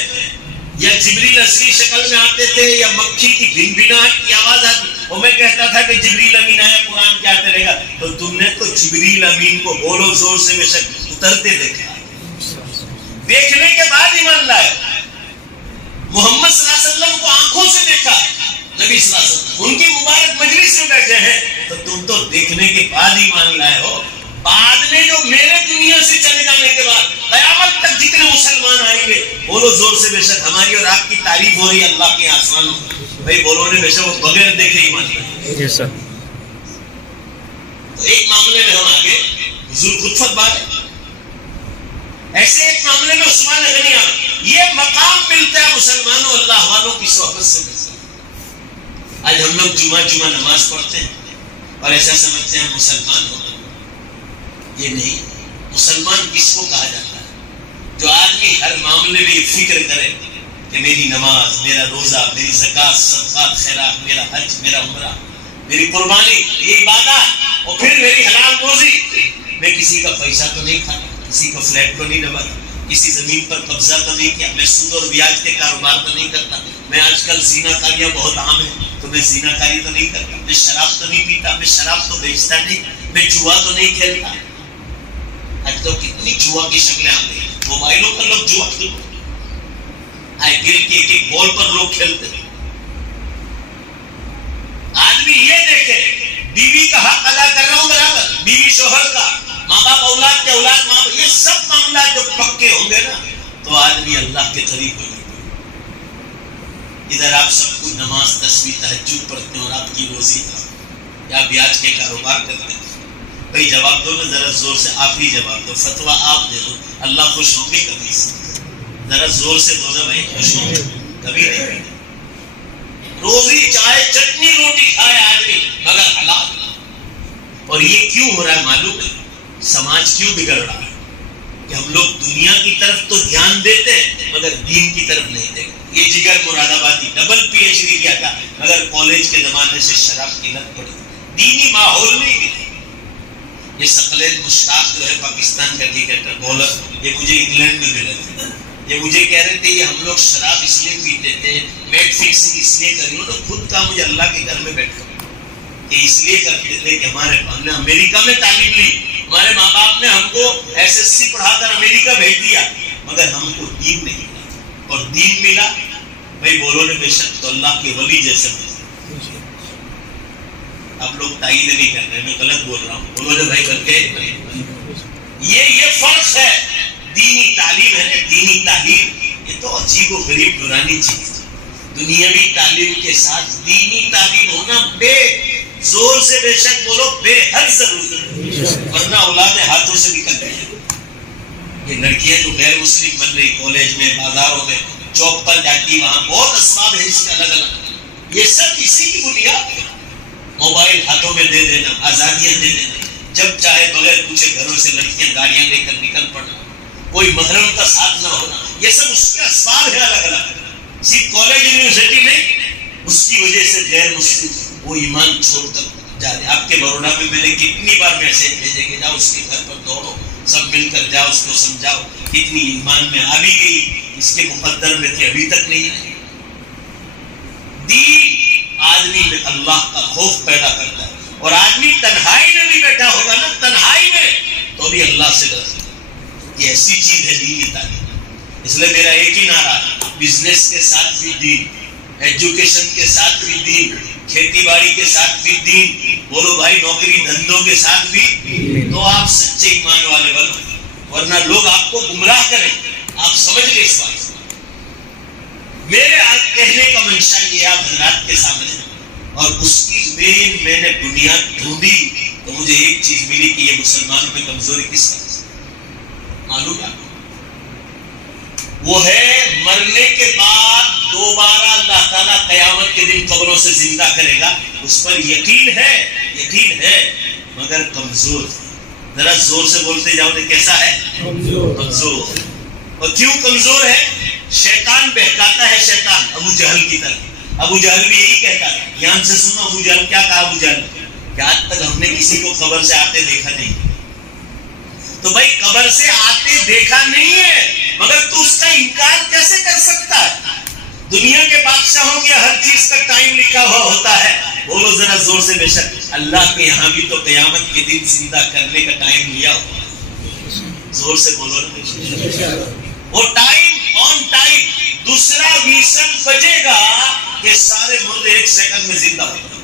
یا جبریل اصلی شکل میں آتے تھے، یا مکھی کی بھن بھناہٹ کی آواز آتی اور میں کہتا تھا کہ جبریل امین آیا قرآن کیا کرے گا، تو تم نے تو جبریل امین کو بولو زور سے بے شک اترتے دیکھا، دیکھنے کے بعد ایمان لائے. محمد صلی اللہ علیہ وسلم کو آنکھوں سے دیکھا، نبی صلی اللہ علیہ وسلم ان کی مبارک مجلس میں بیٹھے ہیں، تو تم تو دیکھنے کے بعد ایمان لائے ہو. بعد میں جو میرے دنیا سے چلے جانے کے بعد قیامت تک جتنے مسلمان آئیں گے، بولو زور سے بے شک ہماری اور آپ کی تعریف ہو رہی ہے اللہ کے آسمانوں میں. بھائی بولو نے بے شک وہ بغیر دیکھے ایمان لائے. جی سر. تو ایک معاملے میں ہم آگے حضور خود فرما رہے ہیں، ایسے ایک معاملے میں عثمان غنی یہ مقام ملتا ہے مسلمانوں اللہ والوں کی صحبت سے ملتا ہے. آج ہم لوگ جمعہ نماز پڑھتے ہیں اور ایسا سمجھتے ہیں مسلمان ہو. یہ نہیں، مسلمان کس کو کہا جاتا ہے؟ جو آدمی ہر معاملے میں یہ فکر کرے کہ میری نماز، میرا روزہ، میری زکات، صدقات، خیرات، میرا حج، میرا عمرہ، میری قربانی، یہ عبادات، اور پھر میری حلال روزی. میں کسی کا پیسہ تو نہیں کھاتا، کسی کا فلیٹ تو نہیں دباتا، کسی زمین پر قبضہ تو نہیں کیا، میں سود اور بیاج کے کاروبار تو نہیں کرتا، میں آج کل زنا کاریاں بہت عام ہیں تو میں زنا کاری تو نہیں کرتا، میں شراب تو نہیں پیتا، میں شراب تو بیچتا نہیں، میں جوا تو نہیں کھیلتا. آج تو کتنی جوا کی شکلیں آ گئی، موبائلوں پر لوگ جوا کھیلتے، آئی پی ایل کی ایک ایک بال پر لوگ کھیلتے. آدمی یہ دیکھے بیوی کا حق ادا کر رہا ہوں برابر، بیوی شوہر کا، ماں باپ اولاد کے، اولاد ماں باپ، یہ سب معاملات جو پکے ہوں گے نا تو آدمی اللہ کے قریب ہو. ادھر آپ سب کو نماز، تسبیح، تہجد پڑھتے ہیں اور آپ کی روزی یا بیاج کے کاروبار کرتے ہیں. بھائی جواب دو نا ذرا زور سے، آپ ہی جواب دو، فتویٰ آپ دے دو، اللہ خوش ہوں گے کبھی سے؟ ذرا زور سے دو نا بھائی، خوش ہوں گے کبھی نہیں. روزی چاہے چٹنی روٹی کھائے آدمی مگر حلال. اور یہ کیوں ہو رہا ہے معلوم ہے؟ سماج کیوں بگڑ رہا ہے کہ ہم لوگ دنیا کی طرف تو دھیان دیتے ہیں مگر دین کی طرف نہیں دیتے. یہ جگر مراد آبادی ڈبل پی ایچ ڈی کیا تھا مگر کالج کے زمانے سے شراب کی لت پڑی، دینی ماحول نہیں ملے. یہ ثقلین مشتاق جو ہے پاکستان کا کرکٹر بولر، یہ مجھے انگلینڈ میں ملے تھے، یہ مجھے کہہ رہے تھے یہ ہم لوگ شراب اس لیے پیتے تھے، میٹ فکسنگ اس لیے کری، انہوں نے خود کہا مجھے اللہ کے گھر میں بیٹھ کر کہ اس لیے کرتے تھے کہ ہمارے ہم نے امریکہ میں تعلیم لی، ہمارے ماں باپ نے ہم کو ایس ایس سی پڑھا کر امریکہ بھیج دیا مگر ہم کو دین نہیں ملا، اور دین ملا بھائی بولو نے بے شک تو اللہ کے ولی جیسے ملے. آپ لوگ تائید نہیں کر رہے، میں غلط بول رہا ہوں، بولو نے بھائی کر کے یہ فرق ہے. دینی تعلیم ہے نا، دینی تعلیم یہ تو عجیب و غریب نورانی چیز ہے. دنیاوی تعلیم کے ساتھ دینی تعلیم ہونا بے زور سے بے شک بولو بے حد ضروری ہے، ورنہ اولادیں ہاتھوں سے نکل رہی ہیں. یہ لڑکیاں جو غیر مسلم بن رہی کالج میں، بازاروں میں، چوک پر جاتی، وہاں بہت اسباب ہے اس کے الگ الگ، یہ سب اسی کی بنیاد ہے. موبائل ہاتھوں میں دے دینا، آزادیاں دے دینا، جب چاہے بغیر پوچھے گھروں سے لڑکیاں گاڑیاں لے کر نکل پڑنا، کوئی محرم کا ساتھ نہ ہونا، یہ سب اس کے اسباب ہے الگ الگ. صرف کالج یونیورسٹی نہیں، اس کی وجہ سے غیر مسلم وہ ایمان چھوڑ کر جا رہے. آپ کے بروڈا میں میں نے کتنی بار میسج بھیجے کہ جاؤ اس کے گھر پر دوڑو، سب مل کر جاؤ، اس کو سمجھاؤ، کتنی ایمان میں آ بھی گئی، اس کے مقدر میں تھے ابھی تک نہیں آئی. دین آدمی میں اللہ کا خوف پیدا کرتا ہے، اور آدمی تنہائی میں بھی بیٹھا ہوگا نا، تنہائی میں تو بھی اللہ سے ڈرتا ہے. یہ ایسی چیز ہے دینی تعلیم. اس لیے میرا ایک ہی نعرہ ہے، بزنس کے ساتھ بھی دین، ایجوکیشن کے ساتھ بھی دین، کھیتی باڑی کے ساتھ بھی دین، بولو بھائی نوکری دھندوں کے ساتھ بھی، تو آپ سچے ایمان والے بنو، ورنہ لوگ آپ کو گمراہ کریں. آپ سمجھ لیں اس بات. میرے کہنے کا منشا یہ آپ حضرات کے سامنے، اور اس کی میں نے بنیاد ڈھونڈی تو مجھے ایک چیز ملی کہ یہ مسلمانوں میں کمزوری کس طرح سے معلوم ہے؟ وہ ہے مرنے کے بعد دوبارہ اللہ تعالیٰ قیامت کے دن قبروں سے زندہ کرے گا. اس پر یقین ہے مگر کمزور. ذرا زور سے بولتے جاؤ کہ کیسا ہے؟ کمزور. اور کیوں کمزور ہے؟ شیطان بہکاتا ہے. شیطان ابو جہل کی طرح. ابو جہل بھی یہی کہتا ہے. یہاں سے سنو ابو جہل کیا کہا. ابو جہل کہ آج تک ہم نے کسی کو قبر سے آتے دیکھا نہیں. تو بھائی قبر سے آتے دیکھا نہیں ہے مگر تو اس کا انکار کیسے کر سکتا ہے؟ دنیا کے بادشاہوں کے ہر چیز کا ٹائم لکھا ہوا ہوتا ہے. بولو ذرا زور سے. بے شک اللہ کے یہاں بھی تو قیامت کے دن زندہ کرنے کا ٹائم لیا ہوا ہے. زور سے بولو نا. وہ ٹائم آن ٹائم. دوسرا ویژن بجے گا کہ سارے مردے ایک سیکنڈ میں زندہ ہو جائیں.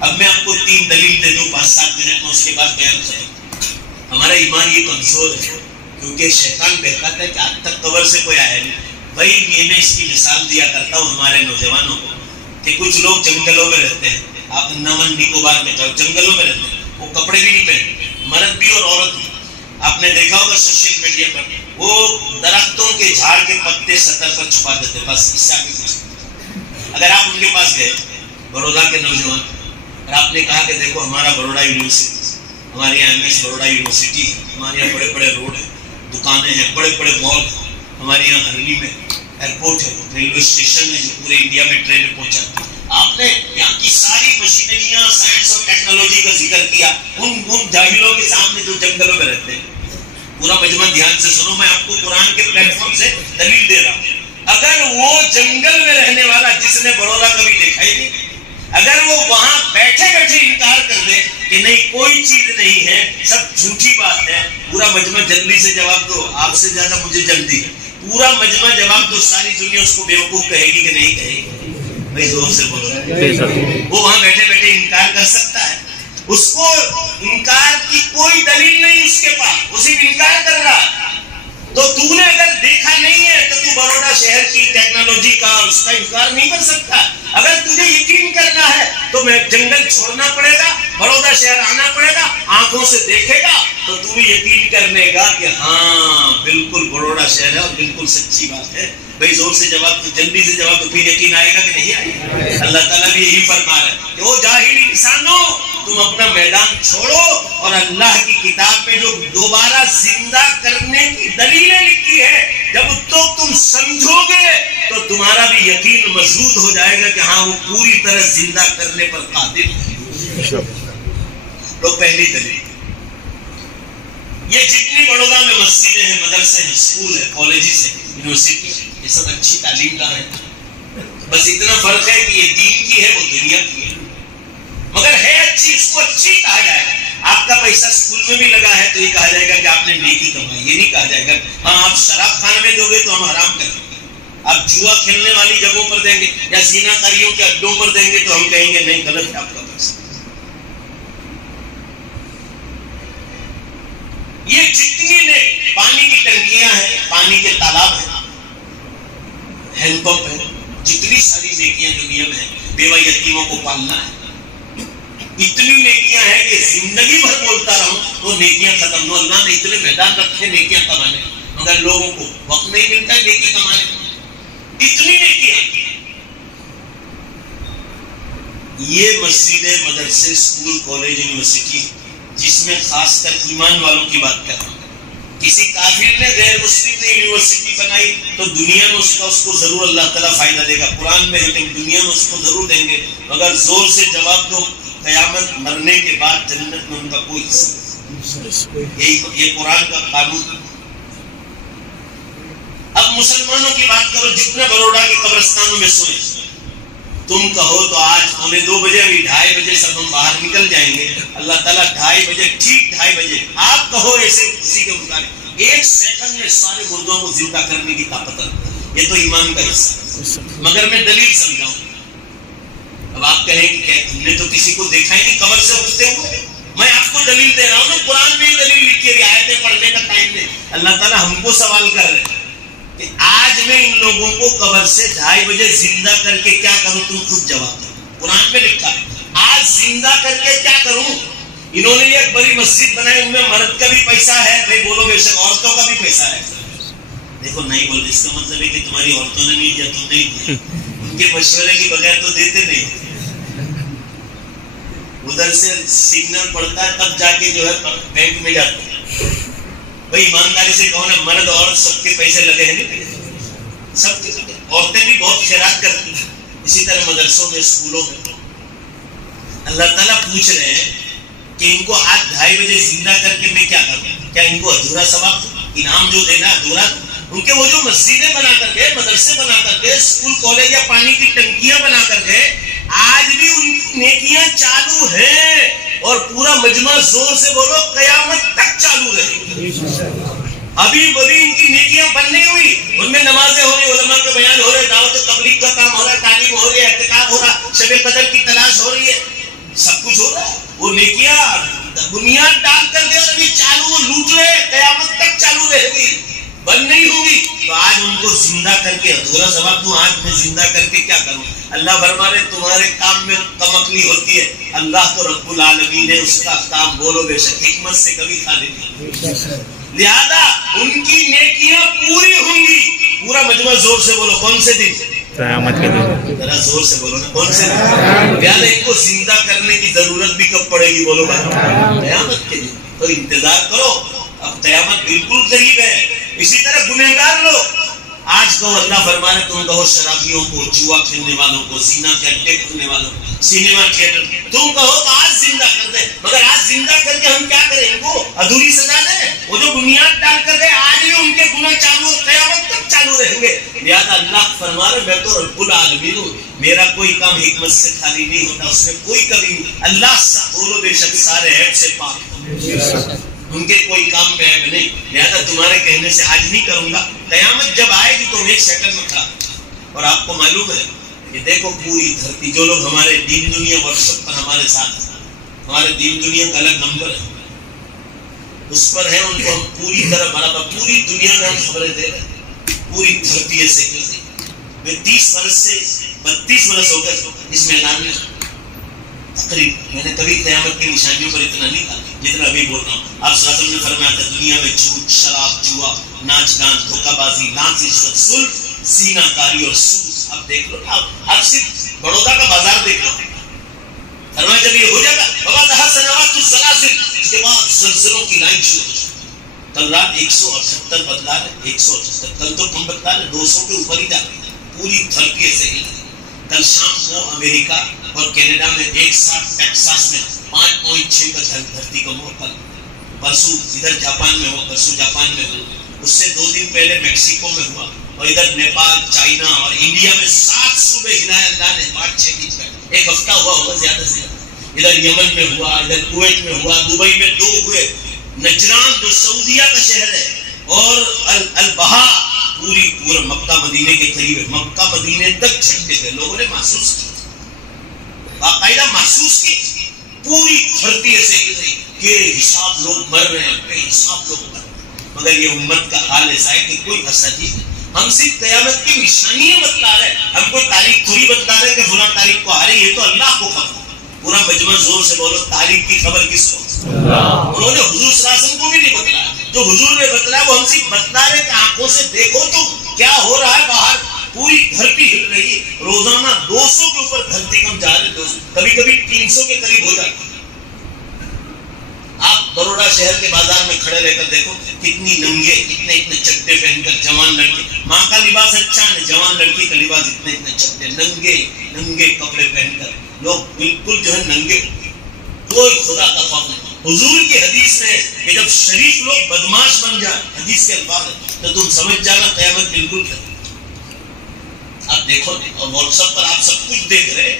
اب میں آپ کو 3 دلیل دے دوں 5-7 منٹ میں، اس کے بعد بیان کروں. ہمارا ایمان یہ کمزور ہے کیونکہ شیطان بہکاتا ہے کہ آج تک قبر سے کوئی آیا نہیں. بھائی میں اس کی مثال دیا کرتا ہوں ہمارے نوجوانوں کو کہ کچھ لوگ جنگلوں میں رہتے ہیں. آپ نمن نکوبار میں جاؤ، جنگلوں میں رہتے ہیں. وہ کپڑے بھی نہیں پہنتے، مرد بھی اور عورت بھی. آپ نے دیکھا ہوگا سوشل میڈیا پر وہ درختوں کے جھاڑ کے پتے سطح پر چھپا دیتے. بس اس سے آگے کچھ. اگر آپ ان کے پاس گئے بڑودہ کے نوجوان اور آپ نے کہا کہ دیکھو ہمارا بڑوڑا یونیورسٹی، ہمارے یہاں MS بڑوڑا یونیورسٹی ہے، ہمارے یہاں بڑے بڑے روڈ ہیں، دکانیں ہیں، بڑے بڑے مال ہیں، ہمارے یہاں ہرلی میں ایئرپورٹ ہے، ریلوے اسٹیشن ہے جو پورے انڈیا میں ٹرینیں پہنچاتی ہے. آپ نے یہاں کی ساری مشینریاں، سائنس اور ٹیکنالوجی کا ذکر کیا ان جاہلوں کے سامنے جو جنگلوں میں رہتے ہیں. پورا مجمع دھیان سے سنو، میں آپ کو قرآن کے پلیٹ فارم سے دلیل دے رہا ہوں. اگر وہ جنگل میں رہنے والا جس نے بڑودا کبھی دیکھا ہی نہیں، اگر وہ وہاں بیٹھے بیٹھے انکار کر دے کہ نہیں کوئی چیز نہیں ہے، سب جھوٹی بات ہے، پورا مجمع جلدی سے جواب دو. آپ سے زیادہ مجھے جلدی ہے. پورا مجمع جواب دو. ساری دنیا اس کو بیوقوف کہے گی کہ نہیں کہے گی؟ بھائی زور سے بولو. وہ وہاں بیٹھے بیٹھے انکار کر سکتا ہے. اس کو انکار کی کوئی دلیل نہیں اس کے پاس، وہ صرف انکار کر رہا ہے. تو تو نے اگر دیکھا نہیں ہے تو بڑودا شہر کی ٹیکنالوجی کا اور اس کا انکار نہیں کر سکتا. اگر تجھے یقین کرنا ہے تو میں جنگل چھوڑنا پڑے گا، بڑودا شہر آنا پڑے گا، آنکھوں سے دیکھے گا تو تو بھی یقین کرنے گا کہ ہاں بالکل بڑودا شہر ہے اور بالکل سچی بات ہے. بھائی زور سے جواب تو، جلدی سے جواب تو، پھر یقین آئے گا کہ نہیں آئے گا؟ اللہ تعالیٰ بھی یہی فرما رہا ہے کہ وہ جاہل انسانوں تم اپنا میدان چھوڑو اور اللہ کی کتاب میں جو دوبارہ زندہ کرنے کی دلیلیں لکھی ہے جب تو تم سمجھو گے تو تمہارا بھی یقین مضبوط ہو جائے گا کہ ہاں وہ پوری طرح زندہ کرنے پر قادر ہے. تو پہلی دلیل یہ جتنی بڑودا میں مسجدیں ہیں، مدرسے ہیں، اسکول ہیں، کالجز ہیں، یونیورسٹی ہیں، یہ سب اچھی تعلیم دار ہے. بس اتنا فرق ہے کہ یہ دین کی ہے، وہ دنیا کی ہے. مگر ہے اچھی، اس کو اچھی کہا جائے گا. آپ کا پیسہ اسکول میں بھی لگا ہے تو یہ کہا جائے گا کہ آپ نے نیکی کمائی. یہ نہیں کہا جائے گا ہاں آپ شراب خانے میں دو گے تو ہم حرام کریں گے. آپ جوا کھیلنے والی جگہوں پر دیں گے یا زنا کاریوں کے اڈوں پر دیں گے تو ہم کہیں گے نہیں، غلط ہے آپ کا پیسہ. یہ جتنی نے پانی کی ٹنکیاں ہیں، پانی کے تالاب ہیں، ہینڈ پمپ ہے، جتنی ساری نیکیاں دنیا میں ہیں، بیوہ یتیموں کو پالنا ہے، اتنی نیکیاں ہیں کہ زندگی بھر بولتا رہوں تو نیکیاں ختم ہو. اللہ نے اتنے میدان رکھے نیکیاں کمانے مگر لوگوں کو وقت نہیں ملتا ہے نیکی کمانے. اتنی نیکیاں. یہ مسجدیں، مدرسے، اسکول، کالج، یونیورسٹی جس میں خاص کر ایمان والوں کی بات کر رہا ہوں. کسی کافر نے، غیر مسلم نے یونیورسٹی بنائی تو دنیا میں اس کو ضرور اللہ تعالیٰ فائدہ دے گا. قرآن میں ہے کہ دنیا میں اس کو ضرور دیں گے مگر زور سے جواب دو قیامت مرنے کے بعد جنت میں ان کا کوئی حصہ. یہ قرآن کا قانون. اب مسلمانوں کی بات کرو، جتنا بروڈا کے قبرستانوں میں سوئے تم کہو تو آج 1:45 بجے، ابھی 2:30 بجے سب ہم باہر نکل جائیں گے. اللہ تعالیٰ 2:30 بجے، ٹھیک 2:30 بجے آپ کہو ایسے کسی کے مطابق 1 سیکنڈ میں سارے مردوں کو زندہ کرنے کی طاقت ہے. یہ تو ایمان کا حصہ. مگر میں دلیل سمجھاؤں. اب آپ کہیں کہ ہم نے تو کسی کو دیکھا ہی نہیں قبر سے اٹھتے ہوئے. میں آپ کو دلیل دے رہا ہوں نا, قرآن میں دلیل لکھی ہے, آیتیں پڑھنے کا ٹائم نہیں. اللہ تعالیٰ ہم کو سوال کر رہے ہیں کہ آج میں ان لوگوں کو قبر سے 2:30 بجے زندہ کر کے کیا کروں, تم خود جواب دو. قرآن میں لکھا ہے آج زندہ کر کے کیا کروں. انہوں نے ایک بڑی مسجد بنائی, ان میں مرد کا بھی پیسہ ہے, بھائی بولو بے شک عورتوں کا بھی پیسہ ہے. دیکھو نہیں بولتے, اس کا مطلب ہے کہ تمہاری عورتوں نے نہیں دیا, تم نہیں دیا, ان کے مشورے کے بغیر تو دیتے نہیں. ادھر سے سگنل پڑتا ہے تب جا کے جو ہے بینک میں جاتے ہیں. بھائی ایمانداری سے کہو نا, مرد عورت سب کے پیسے لگے ہیں, سب کے. عورتیں بھی بہت خیرات کرتی ہیں. اسی طرح مدرسوں میں, اسکولوں میں. اللہ تعالیٰ پوچھ رہے ہیں کہ ان کو آج 2:30 بجے زندہ کر کے میں کیا کروں, کیا ان کو ادھورا ثواب انعام جو دینا ادھورا. ان کے وہ جو مسجدیں بنا کر گئے, مدرسے بنا کر گئے, اسکول کالج یا پانی کی ٹنکیاں بنا کر گئے, آج بھی ان کی نیکیاں چالو ہیں, اور پورا مجمع زور سے بولو قیامت تک چالو رہے. ابھی ان کی نیکیاں بن نہیں ہوئی, ان میں نمازیں ہو رہی, علماء کے بیان ہو رہے, دعوت تبلیغ کا کام ہو رہا ہے, تعلیم ہو رہی ہے, اعتکاف ہو رہا, شب قدر کی تلاش ہو رہی ہے, سب کچھ ہو رہا ہے. وہ نیکیاں بنیاد ڈال کر کے ابھی چالو, وہ لوٹ رہے, قیامت تک چالو رہے گی, بند نہیں ہوگی. تو آج ان کو زندہ کر کے ادھورا ثواب دوں, آج میں زندہ کر کے کیا کروں. اللہ فرمانے تمہارے کام میں کم عقلی ہوتی ہے, اللہ تو رب العالمین ہے, اس کا کام بولو بے شک حکمت سے کبھی خالی نہیں. لہذا ان کی نیکیاں پوری ہوں گی. پورا مجمع زور سے بولو, کون سے دن, قیامت کے دن. ذرا زور سے بولو نا, کون سے دن. لہذا ان کو زندہ کرنے کی ضرورت بھی کب پڑے گی, بولو بھائی قیامت کے دن. تو انتظار کرو, اب قیامت بالکل قریب ہے. اسی طرح گنہگار لوگ آج کو اللہ فرمانے, تم کہو شرابیوں کو, جوا کھیلنے والوں کو, زنا کے اڈے کھولنے والوں کو, سینما تھیٹر, تم کہو تو آج زندہ کر دیں. مگر آج زندہ کر کے ہم کیا کریں, ان کو ادھوری سزا دیں. وہ جو بنیاد ڈال کر گئے, آج بھی ان کے گناہ چالو, قیامت تک چالو رہیں گے. لہٰذا اللہ فرما رہے میں تو رب العالمین ہوں, میرا کوئی کام حکمت سے خالی نہیں ہوتا, اس میں کوئی کمی نہیں. اللہ بولو بے شک سارے عیب سے پاک, ان کے کوئی کام میں عیب نہیں. لہذا تمہارے کہنے سے آج نہیں کروں گا. قیامت جب آئے گی تو ایک شکل میں کھڑا. اور آپ کو معلوم ہے کہ دیکھو پوری دھرتی, جو لوگ ہمارے دین دنیا ورکشاپ پر ہمارے ساتھ ہیں, ہمارے دین دنیا کا الگ نمبر ہے, اس پر ہے, ان کو ہم پوری طرح برابر پوری دنیا میں ہم خبریں دے رہے ہیں. پوری دھرتی ایسے کر دی. میں 30 برس سے 32 برس ہو گئے اس میدان میں تقریب. میں نے کبھی قیامت کی نشانیوں پر اتنا نہیں کہا جتنا ابھی بول رہا ہوں. آپ صلی اللہ علیہ وسلم نے فرمایا تھا دنیا میں جھوٹ, شراب, جوا, ناچ گان, دھوکہ بازی, لانچ, رشوت, زلف, سینہ کاری اور سود. اب دیکھ لو, اب صرف بڑودا کا بازار دیکھ لو. فرمایا جب یہ ہو جائے گا بابا دہا سنوات الزلازل, اس کے بعد زلزلوں کی لائن شروع ہو جائے. کل رات 178 بدلا ہے, 178, کل تو کم بدلا ہے, 200 کے اوپر ہی جا رہی ہے. پوری دھرتی سے ہل رہی. کل شام کو امریکہ اور کینیڈا میں ایک ساتھ ٹیکساس میں 5.6 کا دھرتی کا موقع. پرسوں ادھر جاپان میں ہوا, پرسوں جاپان میں ہوا, اس سے 2 دن پہلے میکسیکو میں ہوا, اور ادھر نیپال, چائنا اور انڈیا میں 7 صوبے ہلایا اللہ نے 5-6 دن کا. ایک ہفتہ ہوا ہوگا زیادہ سے زیادہ. ادھر یمن میں ہوا, ادھر کویت میں ہوا, دبئی میں 2 ہوئے. نجران جو سعودیہ کا شہر ہے, اور البہا پورا مکہ مدینے کے قریب ہے, مکہ مدینے تک جھٹکے گئے. لوگوں نے محسوس کیا, باقاعدہ محسوس کی. پوری دھرتی ایسے ہل رہی کہ حساب لوگ مر رہے ہیں, بے حساب لوگ مر رہے ہیں. مگر یہ امت کا حال ایسا ہے کہ کوئی حسد نہیں. ہم صرف قیامت کی نشانیاں بتلا رہے ہیں, ہم کوئی تاریخ تھوڑی بتلا رہے کہ فلاں تاریخ کو آ رہی ہے, تو اللہ کو خبر. پورا مجمع زور سے بولو, تاریخ کی خبر کس کو؟ انہوں نے حضور صلی اللہ علیہ وسلم کو بھی نہیں بتلایا. جو حضور نے بتلایا وہ ہم صرف بتلا رہے کہ آنکھوں سے دیکھو تو کیا ہو رہا ہے باہر. پوری دھرتی ہل رہی ہے. روزانہ 200 کے اوپر دھرتی کم جا رہے, 200, کبھی کبھی 300 کے قریب ہو جاتی. آپ بروڑا شہر کے بازار میں کھڑے رہ کر دیکھو کتنی ننگے, اتنے چٹے پہن کر جوان لڑکے. ماں کا لباس اچھا ہے, جوان لڑکی کا لباس اتنے چٹے, ننگے کپڑے پہن کر لوگ بالکل جو ہے ننگے. کوئی خدا کا خوف نہیں. حضور کی حدیث میں کہ جب شریف لوگ بدماش بن جائیں, حدیث کے الفاظ ہے, تو تم سمجھ جانا قیامت بالکل ہے. آپ دیکھو, اور واٹس ایپ پر آپ سب کچھ دیکھ رہے.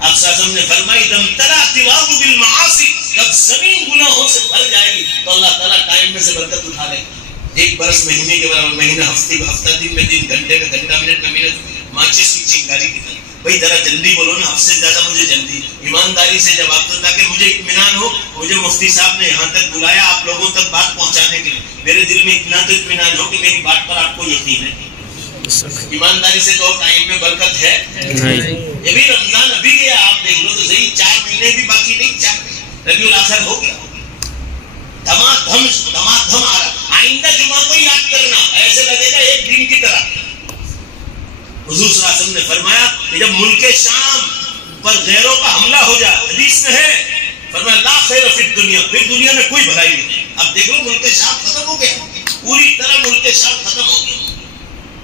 آپ صلی اللہ علیہ وسلم نے فرمائی دم تلا تواغ بالمعاصی, جب زمین گناہوں سے بھر جائے گی تو اللہ تعالیٰ ٹائم میں سے برکت اٹھا لے گا. 1 برس مہینے کے برابر, مہینہ ہفتہ دن میں دن, گھنٹے میں گھنٹہ, منٹ میں منٹ, ماچس کی چنگاری کی طرح. بھائی ذرا جلدی بولو نا، آپ سے زیادہ مجھے جلدی، ایمانداری سے جواب دو تاکہ مجھے اطمینان ہو. مجھے مفتی صاحب نے یہاں تک بلایا آپ لوگوں تک بات پہنچانے کے لیے، میرے دل میں اتنا تو اطمینان ہو کہ میری بات پر آپ کو یقین ہے. ایمانداری سے تو ٹائم میں برکت ہے. یہ بھی رمضان ابھی گیا، آپ دیکھ لو تو صحیح، 4 مہینے بھی باقی نہیں، 4 ربیع الاخر ہو گیا، دھما دھم آ رہا. آئندہ جمعہ کو یاد کرنا، ایسے لگے گا ایک دن کی طرح. حضور صلی اللہ علیہ وسلم نے فرمایا کہ جب ملک شام پر غیروں کا حملہ ہو جائے، حدیث میں ہے، فرمایا لا خیر فی الدنیا، پھر دنیا میں کوئی بھلائی نہیں. اب دیکھ لو ملک شام ختم ہو گیا، پوری طرح ملک شام ختم ہو گیا.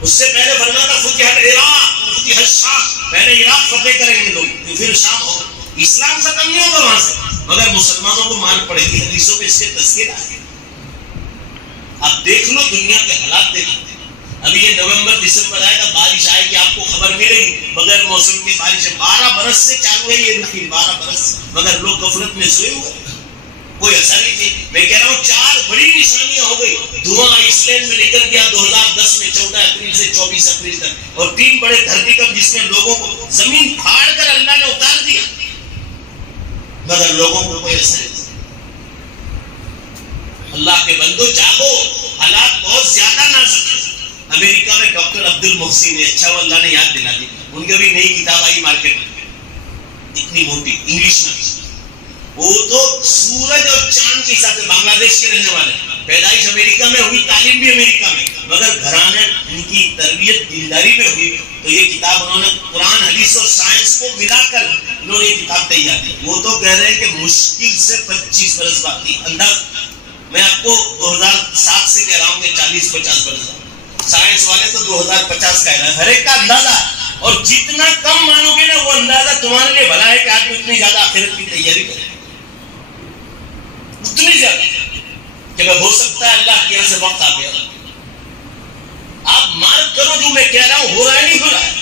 اس سے پہلے فرمایا تھا فتحت عراق، فتحت شام، پہلے عراق فتح کریں گے لوگ، پھر شام ہوگا. اسلام ختم نہیں ہوگا وہاں سے، مگر مسلمانوں کو مار پڑے گی. حدیثوں میں اس سے تذکرہ ہے. اب دیکھ لو دنیا کے حالات دیکھ. ابھی یہ نومبر دسمبر آئے گا، بارش آئے گی، آپ کو خبر ملے گی. بغیر موسم کی بارش ہے، 12 برس سے چالو ہے یہ روٹین، 12 برس سے، مگر لوگ غفلت میں سوئے ہوئے، کوئی اثر نہیں تھی. میں کہہ رہا ہوں 4 بڑی نشانیاں ہو گئی. دھواں آئس لینڈ میں نکل گیا 2010 میں 14 اپریل سے 24 اپریل تک، اور 3 بڑے دھرتی کب جس میں لوگوں کو زمین پھاڑ کر اللہ نے اتار دیا، مگر لوگوں کو کوئی اثر نہیں. اللہ کے بندو جاگو، حالات بہت زیادہ نازک ہیں. امریکہ میں ڈاکٹر عبد المحسن نے، اچھا وہ اللہ نے یاد دلا دی، ان کی بھی نئی کتاب آئی مارکیٹ میں، اتنی موٹی انگلش میں. وہ تو سورج اور چاند کے حساب سے، بنگلہ دیش کے رہنے والے، پیدائش امریکہ میں ہوئی، تعلیم بھی امریکہ میں، مگر گھرانے ان کی تربیت دینداری میں ہوئی. تو یہ کتاب انہوں نے قرآن حدیث اور سائنس کو ملا کر انہوں نے یہ کتاب تیار کی. وہ تو کہہ رہے ہیں کہ مشکل سے 25 برس باقی. انداز میں آپ کو 2007 سے کہہ رہا ہوں کہ 40-50 برس. سائنس والے تو 2050 کہہ رہے ہیں. ہر ایک کا اندازہ، اور جتنا کم مانو گے نا وہ اندازہ تمہارے لیے بھلا ہے کہ آدمی اتنی زیادہ آخرت کی تیاری کرے، اتنی زیادہ کہ ہو سکتا ہے اللہ کے یہاں سے وقت آ گیا. آپ مارک کرو جو میں کہہ رہا ہوں، ہو رہا ہے نہیں ہو رہا ہے.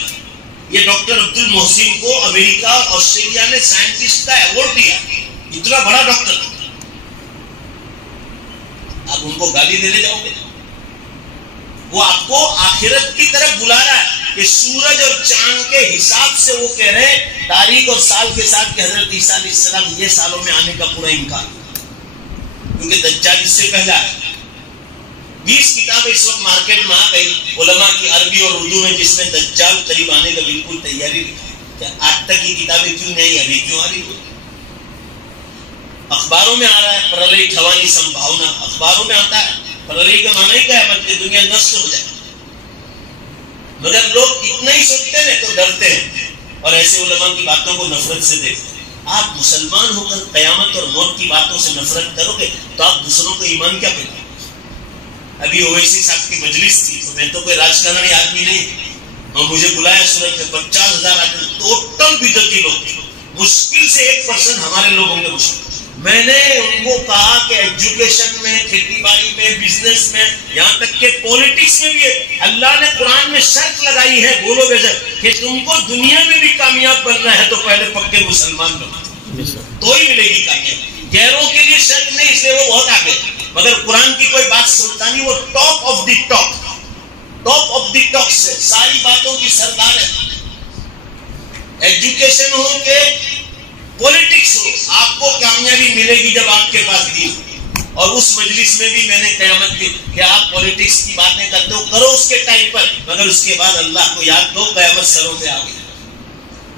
یہ ڈاکٹر عبد المحسن کو امریکہ اور آسٹریلیا نے سائنٹسٹ کا ایوارڈ دیا، اتنا بڑا ڈاکٹر. آپ ان کو گالی دینے جاؤ گے؟ وہ آپ کو آخرت کی طرف بلا رہا ہے کہ سورج اور چاند کے حساب سے وہ کہہ رہے ہیں تاریخ اور سال کے ساتھ کہ حضرت عیسیٰ علیہ السلام یہ سالوں میں آنے کا پورا امکان، کیونکہ دجال اس سے پہلا ہے. 20 کتابیں اس وقت مارکیٹ میں آ گئی علماء کی عربی اور اردو میں، جس میں دجال قریب آنے کا بالکل تیاری لکھا ہے. کہ آج تک یہ کتابیں کیوں نہیں، ابھی کیوں آ رہی ہو؟ اخباروں میں آ رہا ہے پرلئی تھوانی سمبھاونا، اخباروں میں آتا ہے. پرلئی کا معنی کیا ہے؟ مطلب دنیا نشٹ ہو جائے. مگر لوگ اتنا ہی سوچتے ہیں تو ڈرتے ہیں اور ایسے علماء کی باتوں کو نفرت سے دیکھتے ہیں. آپ مسلمان ہو کر قیامت اور موت کی باتوں سے نفرت کرو گے تو آپ دوسروں کو ایمان کیا پہنائیں؟ ابھی اویسی صاحب کی مجلس تھی، تو میں تو کوئی راجکارنی آدمی نہیں، اور مجھے بلایا سورت میں 50,000 آدمی، ٹوٹل بدعتی لوگ، مشکل سے 1% ہمارے لوگ ہوں گے مشکل. میں نے ان کو کہا کہ ایجوکیشن میں، کھیتی باڑی میں، بزنس میں، یہاں تک کہ پولیٹکس میں بھی اللہ نے قرآن میں شرط لگائی ہے، بولو گے کہ تم کو دنیا میں بھی کامیاب بننا ہے تو پہلے پکے مسلمان بنو تو ہی ملے گی کامیابی. غیروں کے لیے شرط نہیں، اس لیے وہ بہت آگے، مگر قرآن کی کوئی بات سنتا نہیں. وہ ٹاپ آف دی ٹاپ سے ساری باتوں کی سردار ہے. ایجوکیشن ہو کہ پولیٹکس ہو، آپ کو کامیابی ملے گی جب آپ کے پاس دین. اور اس مجلس میں بھی میں نے قیامت کی کہ آپ پولیٹکس کی باتیں کرتے ہو، کرو اس کے ٹائم پر، مگر اس کے بعد اللہ کو یاد کرو، قیامت سروں سے آگے.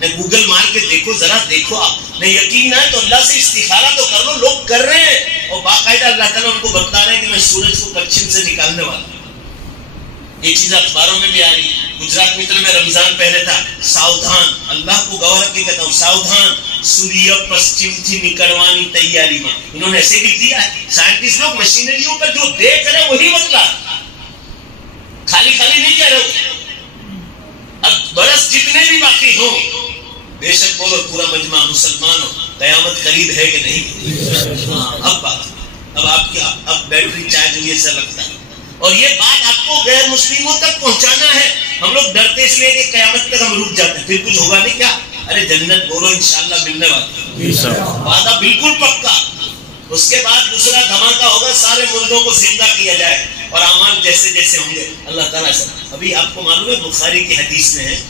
نہ گوگل مار کے دیکھو، ذرا دیکھو. آپ نے یقین ہے تو اللہ سے استخارہ تو کر لو. لوگ کر رہے ہیں اور باقاعدہ اللہ تعالیٰ ان کو بتا رہے ہیں کہ میں سورج کو پچھم سے نکالنے والا ہوں. یہ چیز اخباروں میں بھی آ رہی. گجرات متر میں رمضان پہلے تھا، ساودھان، اللہ کو گواہ رکھ کے کہتا ہوں، ساودھان سوریہ پشچم تھی نکلوانی تیاری میں. انہوں نے ایسے لکھ دیا ہے. سائنٹسٹ لوگ مشینریوں پر جو دیکھ رہے وہی بتلا، خالی نہیں کہہ رہے. اب برس جتنے بھی باقی ہوں، بے شک بولو پورا مجمع مسلمان ہو، قیامت قریب ہے کہ نہیں؟ اب بات، اب آپ کی اب بیٹری چارج ہوئی ایسا لگتا ہے. اور یہ بات آپ کو غیر مسلموں تک پہنچانا ہے. ہم لوگ ڈرتے اس لیے کہ قیامت تک ہم رک جاتے ہیں، پھر کچھ ہوگا نہیں. کیا ارے جنت بولو انشاءاللہ ملنے والی، وعدہ بالکل پکا. اس کے بعد دوسرا دھماکہ ہوگا، سارے مردوں کو زندہ کیا جائے اور اعمال جیسے جیسے ہوں گے اللہ تعالیٰ سے. ابھی آپ کو معلوم ہے بخاری کی حدیث میں ہے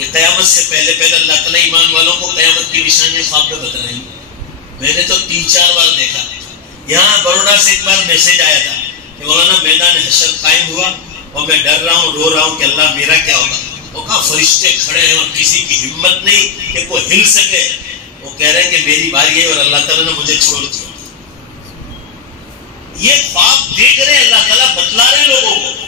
کہ قیامت سے پہلے پہلے اللہ تعالیٰ ایمان والوں کو قیامت کی نشانیاں خواب میں بتلائیں گے. میں نے تو 3-4 بار دیکھا. یہاں بروڈا سے ایک بار میسج آیا تھا کہ مولانا میدان حشر قائم ہوا اور میں ڈر رہا ہوں، رو رہا ہوں کہ اللہ میرا کیا ہوگا. وہ کہا فرشتے کھڑے ہیں اور کسی کی ہمت نہیں کہ کوئی ہل سکے. وہ کہہ رہے ہیں کہ میری باری ہے اور اللہ تعالیٰ نے مجھے چھوڑ دیا. یہ خواب دیکھ رہے ہیں، اللہ تعالیٰ بتلا رہے لوگوں کو.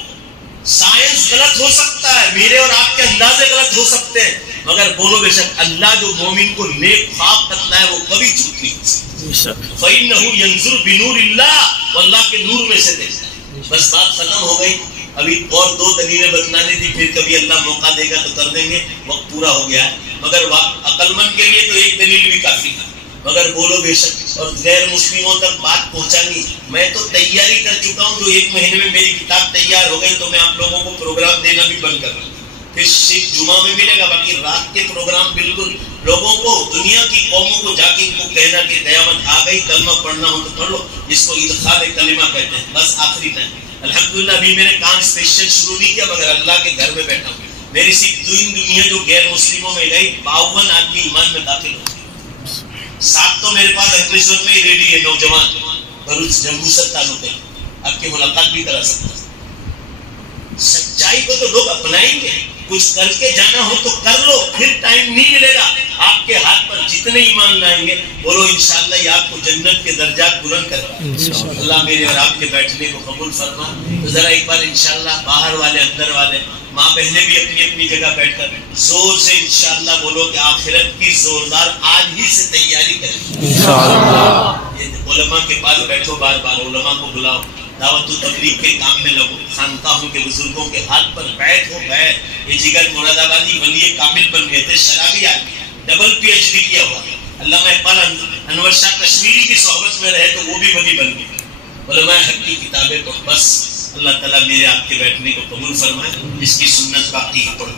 سائنس غلط ہو سکتا ہے، میرے اور آپ کے اندازے غلط ہو سکتے ہیں، مگر بولو بے شک اللہ جو مومن کو نیک خواب بتلائے وہ کبھی جھوٹ نہیں ہو سکتا. فَإِنَّهُ يَنظُرُ بِنُورِ اللَّهِ، واللہ کے نور میں سے دیکھتا ہے. بس بات ختم ہو گئی. ابھی اور 2 دلیلیں بتلانی تھی، پھر کبھی اللہ موقع دے گا تو کر دیں گے. وقت پورا ہو گیا ہے، مگر عقل مند کے لیے تو ایک دلیل بھی کافی تھا. مگر بولو بے شک اور غیر مسلموں تک بات پہنچانی. میں تو تیاری کر چکا ہوں، جو 1 مہینے میں میری کتاب تیار ہو گئی تو میں آپ لوگوں کو پروگرام دینا بھی بند کر رہا ہوں. پھر صرف جمعہ میں ملے گا، باقی رات کے پروگرام بالکل لوگوں کو، دنیا کی قوموں کو جا کے ان کو کہنا کہ قیامت آ گئی، کلمہ پڑھنا ہو تو پڑھ لو، جس کو ادخال کلمہ کہتے ہیں. بس آخری ٹائم الحمدللہ ابھی میں نے کام اسپیشل شروع نہیں کیا، مگر اللہ کے گھر میں بیٹھا ہوں. میری صرف دنیا جو غیر مسلموں میں گئی 52 آدمی ایمان میں داخل ہو گئے. 7 تو میرے پاس انکلیشور میں ہی ریڈی ہے، نوجوان بروچ جمبوسر تعلق ہے، آپ کی ملاقات بھی کرا سکتا. سچائی کو تو لوگ اپنائیں گے. کچھ کر کے جانا ہو تو کر لو، پھر ٹائم نہیں ملے گا. آپ کے ہاتھ پر جتنے ایمان لائیں گے بولو انشاءاللہ یہ آپ کو جنت کے درجات بلند کرے. اللہ میرے اور آپ کے بیٹھنے کو قبول فرما. تو ذرا ایک بار انشاءاللہ باہر والے اندر والے ماں بہنیں بھی اپنی اپنی جگہ بیٹھ کر زور سے انشاءاللہ بولو کہ آخرت کی زوردار آج ہی سے تیاری کریں انشاءاللہ. یہ علماء کے پاس بیٹھو، بار بار علماء کو بلاؤ، دعوت و تبلیغ کے کام میں لگو، خانقاہوں کے بزرگوں کے ہاتھ پر بیعت ہو بیعت. یہ جگر مراد آبادی ولی کامل بن گئے تھے، شرابی آدمی، ڈبل PhD کیا ہوا. علامہ اقبال انور شاہ کشمیری کی صحبت میں رہے تو وہ بھی ولی بن گئے. علماء حق کی کتابیں تو بس اللہ تعالیٰ میرے آپ کے بیٹھنے کو قبول فرمائے. اس کی سنت باقی ہے پڑھو.